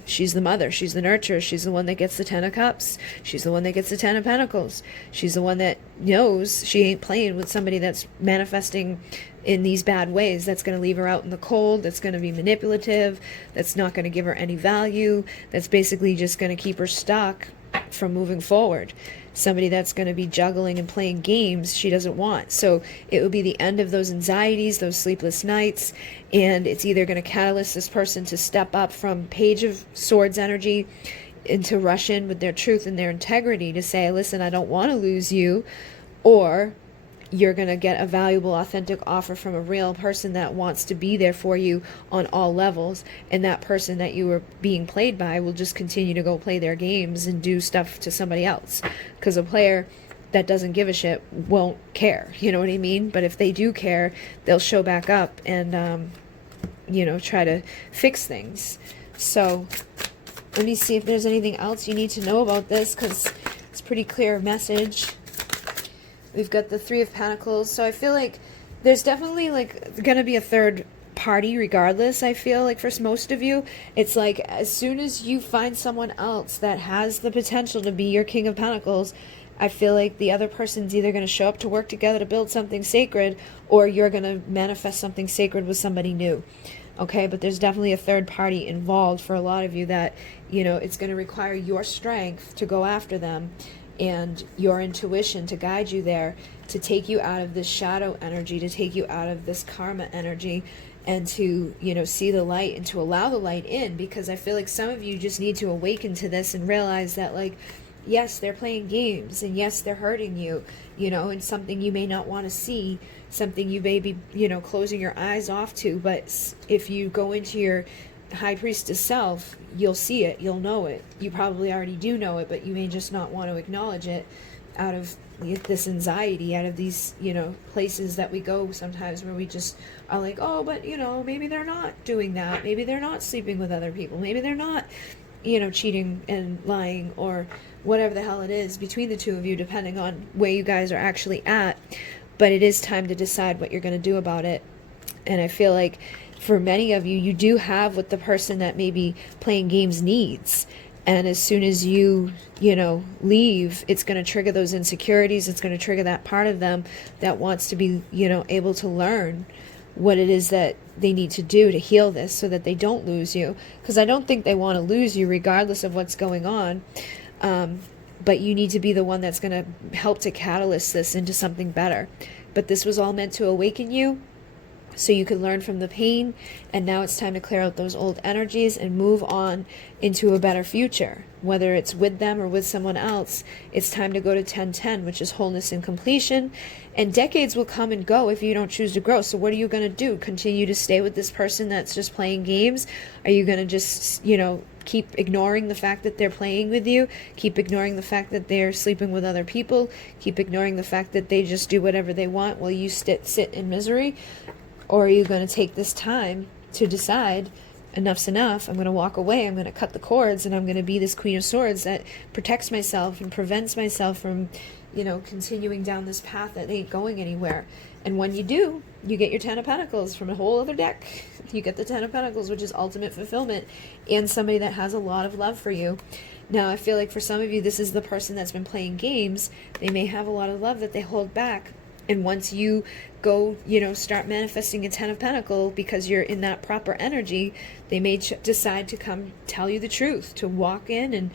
she's the mother, she's the nurturer, she's the one that gets the 10 of Cups, she's the one that gets the 10 of Pentacles, she's the one that knows she ain't playing with somebody that's manifesting in these bad ways, that's going to leave her out in the cold, that's going to be manipulative, that's not going to give her any value, that's basically just going to keep her stuck from moving forward. Somebody that's going to be juggling and playing games she doesn't want. So it will be the end of those anxieties, those sleepless nights, and it's either going to catalyst this person to step up from Page of Swords energy into rush in with their truth and their integrity to say, listen, I don't want to lose you, or you're going to get a valuable, authentic offer from a real person that wants to be there for you on all levels, and that person that you were being played by will just continue to go play their games and do stuff to somebody else, because a player that doesn't give a shit won't care, you know what I mean? But if they do care, they'll show back up and try to fix things. So let me see if there's anything else you need to know about this, because it's a pretty clear message. We've got the Three of Pentacles. So I feel like there's definitely going to be a third party regardless. I feel like for most of you, it's like as soon as you find someone else that has the potential to be your King of Pentacles, I feel like the other person's either going to show up to work together to build something sacred, or you're going to manifest something sacred with somebody new. Okay, but there's definitely a third party involved for a lot of you that, it's going to require your strength to go after them, and your intuition to guide you there, to take you out of this shadow energy, to take you out of this karma energy, and to, see the light and to allow the light in. Because I feel like some of you just need to awaken to this and realize that, yes, they're playing games, and yes, they're hurting you, and something you may not want to see, something you may be, closing your eyes off to. But if you go into your High Priestess self, you'll see it, you'll know it. You probably already do know it, but you may just not want to acknowledge it out of this anxiety, out of these, places that we go sometimes where we just are like, oh, but, maybe they're not doing that. Maybe they're not sleeping with other people. Maybe they're not, cheating and lying, or whatever the hell it is between the two of you, depending on where you guys are actually at. But it is time to decide what you're going to do about it. And I feel like for many of you, you do have what the person that may be playing games needs. And as soon as you, leave, it's going to trigger those insecurities. It's going to trigger that part of them that wants to be, able to learn what it is that they need to do to heal this so that they don't lose you. Because I don't think they want to lose you regardless of what's going on. But you need to be the one that's going to help to catalyst this into something better. But this was all meant to awaken you, so you could learn from the pain, and now it's time to clear out those old energies and move on into a better future. Whether it's with them or with someone else, it's time to go to 1010, which is wholeness and completion. And decades will come and go if you don't choose to grow. So what are you going to do? Continue to stay with this person that's just playing games? Are you going to just, keep ignoring the fact that they're playing with you? Keep ignoring the fact that they're sleeping with other people? Keep ignoring the fact that they just do whatever they want while you sit in misery? Or are you going to take this time to decide, enough's enough, I'm going to walk away, I'm going to cut the cords, and I'm going to be this Queen of Swords that protects myself and prevents myself from, continuing down this path that ain't going anywhere. And when you do, you get your 10 of Pentacles from a whole other deck. You get the 10 of Pentacles, which is ultimate fulfillment, and somebody that has a lot of love for you. Now, I feel like for some of you, this is the person that's been playing games. They may have a lot of love that they hold back, And once you go, you know, start manifesting a 10 of Pentacles because you're in that proper energy, they may decide to come tell you the truth, to walk in and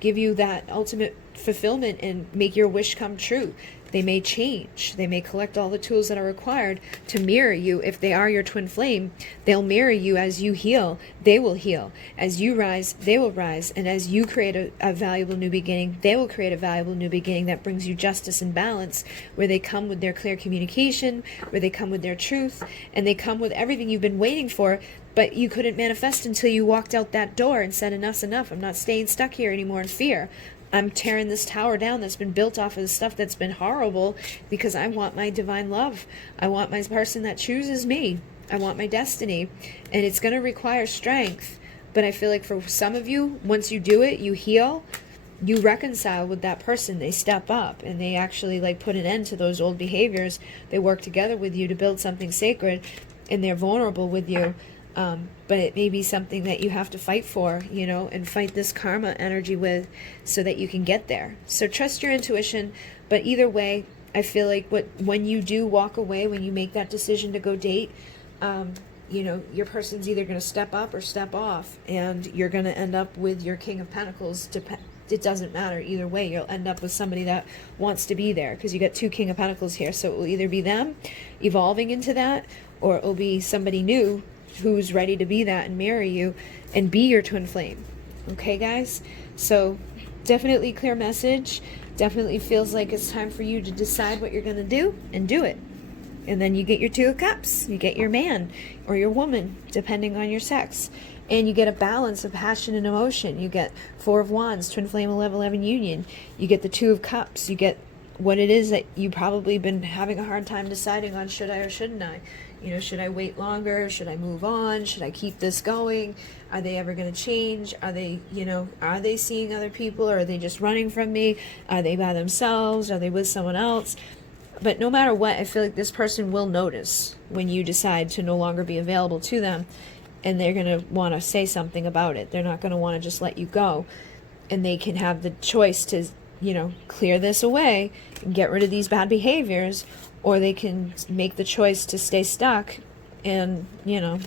give you that ultimate fulfillment and make your wish come true. They may change. They may collect all the tools that are required to mirror you. If they are your twin flame, they'll mirror you. As you heal, they will heal. As you rise, they will rise. And as you create a valuable new beginning, they will create a valuable new beginning that brings you justice and balance, where they come with their clear communication, where they come with their truth, and they come with everything you've been waiting for, but you couldn't manifest until you walked out that door and said, enough's enough. I'm not staying stuck here anymore in fear. I'm tearing this tower down that's been built off of the stuff that's been horrible, because I want my divine love. I want my person that chooses me. I want my destiny. And it's going to require strength. But I feel like for some of you, once you do it, you heal, you reconcile with that person. They step up and they actually like put an end to those old behaviors. They work together with you to build something sacred, and they're vulnerable with you. But it may be something that you have to fight for, you know, and fight this karma energy with, so that you can get there. So trust your intuition. But either way, I feel like when you do walk away, when you make that decision to go date, you know, your person's either going to step up or step off, and you're going to end up with your King of Pentacles. It doesn't matter either way. You'll end up with somebody that wants to be there, because you got two King of Pentacles here. So it will either be them evolving into that, or it will be somebody new who's ready to be that and marry you and be your twin flame. Okay, guys? So definitely clear message. Definitely feels like it's time for you to decide what you're going to do, and do it. And then you get your Two of Cups. You get your man or your woman, depending on your sex. And you get a balance of passion and emotion. You get Four of Wands, twin flame 11-11 union. You get the Two of Cups. You get what it is that you probably been having a hard time deciding on. Should I or shouldn't I? You know, should I wait longer? Should I move on? Should I keep this going? Are they ever going to change? Are they, you know, are they seeing other people, or are they just running from me? Are they by themselves? Are they with someone else? But no matter what, I feel like this person will notice when you decide to no longer be available to them, and they're going to want to say something about it. They're not going to want to just let you go, and they can have the choice to, you know, clear this away and get rid of these bad behaviors, or they can make the choice to stay stuck and, you know,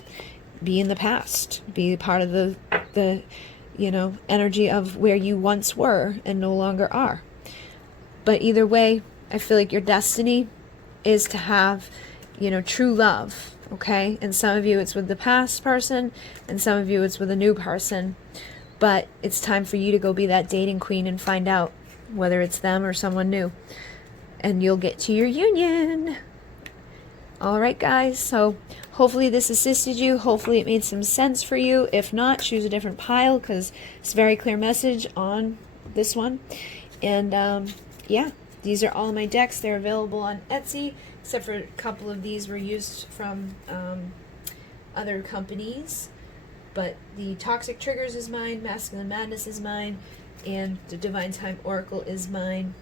be in the past, be part of the you know, energy of where you once were and no longer are. But either way, I feel like your destiny is to have, you know, true love, okay? And some of you it's with the past person, and some of you it's with a new person. But it's time for you to go be that dating queen and find out whether it's them or someone new. And you'll get to your union. All right, guys. So hopefully this assisted you. Hopefully it made some sense for you. If not, choose a different pile, because it's a very clear message on this one. And yeah, these are all my decks. They're available on Etsy, except for a couple of these were used from other companies. But the Toxic Triggers is mine, Masculine Madness is mine, and the Divine Time Oracle is mine.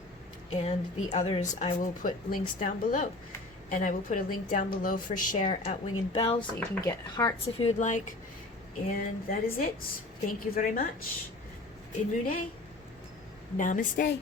And the others I will put links down below. And I will put a link down below for Cher at Wing and Bell, so you can get hearts if you would like. And that is it. Thank you very much. In Mune. Namaste.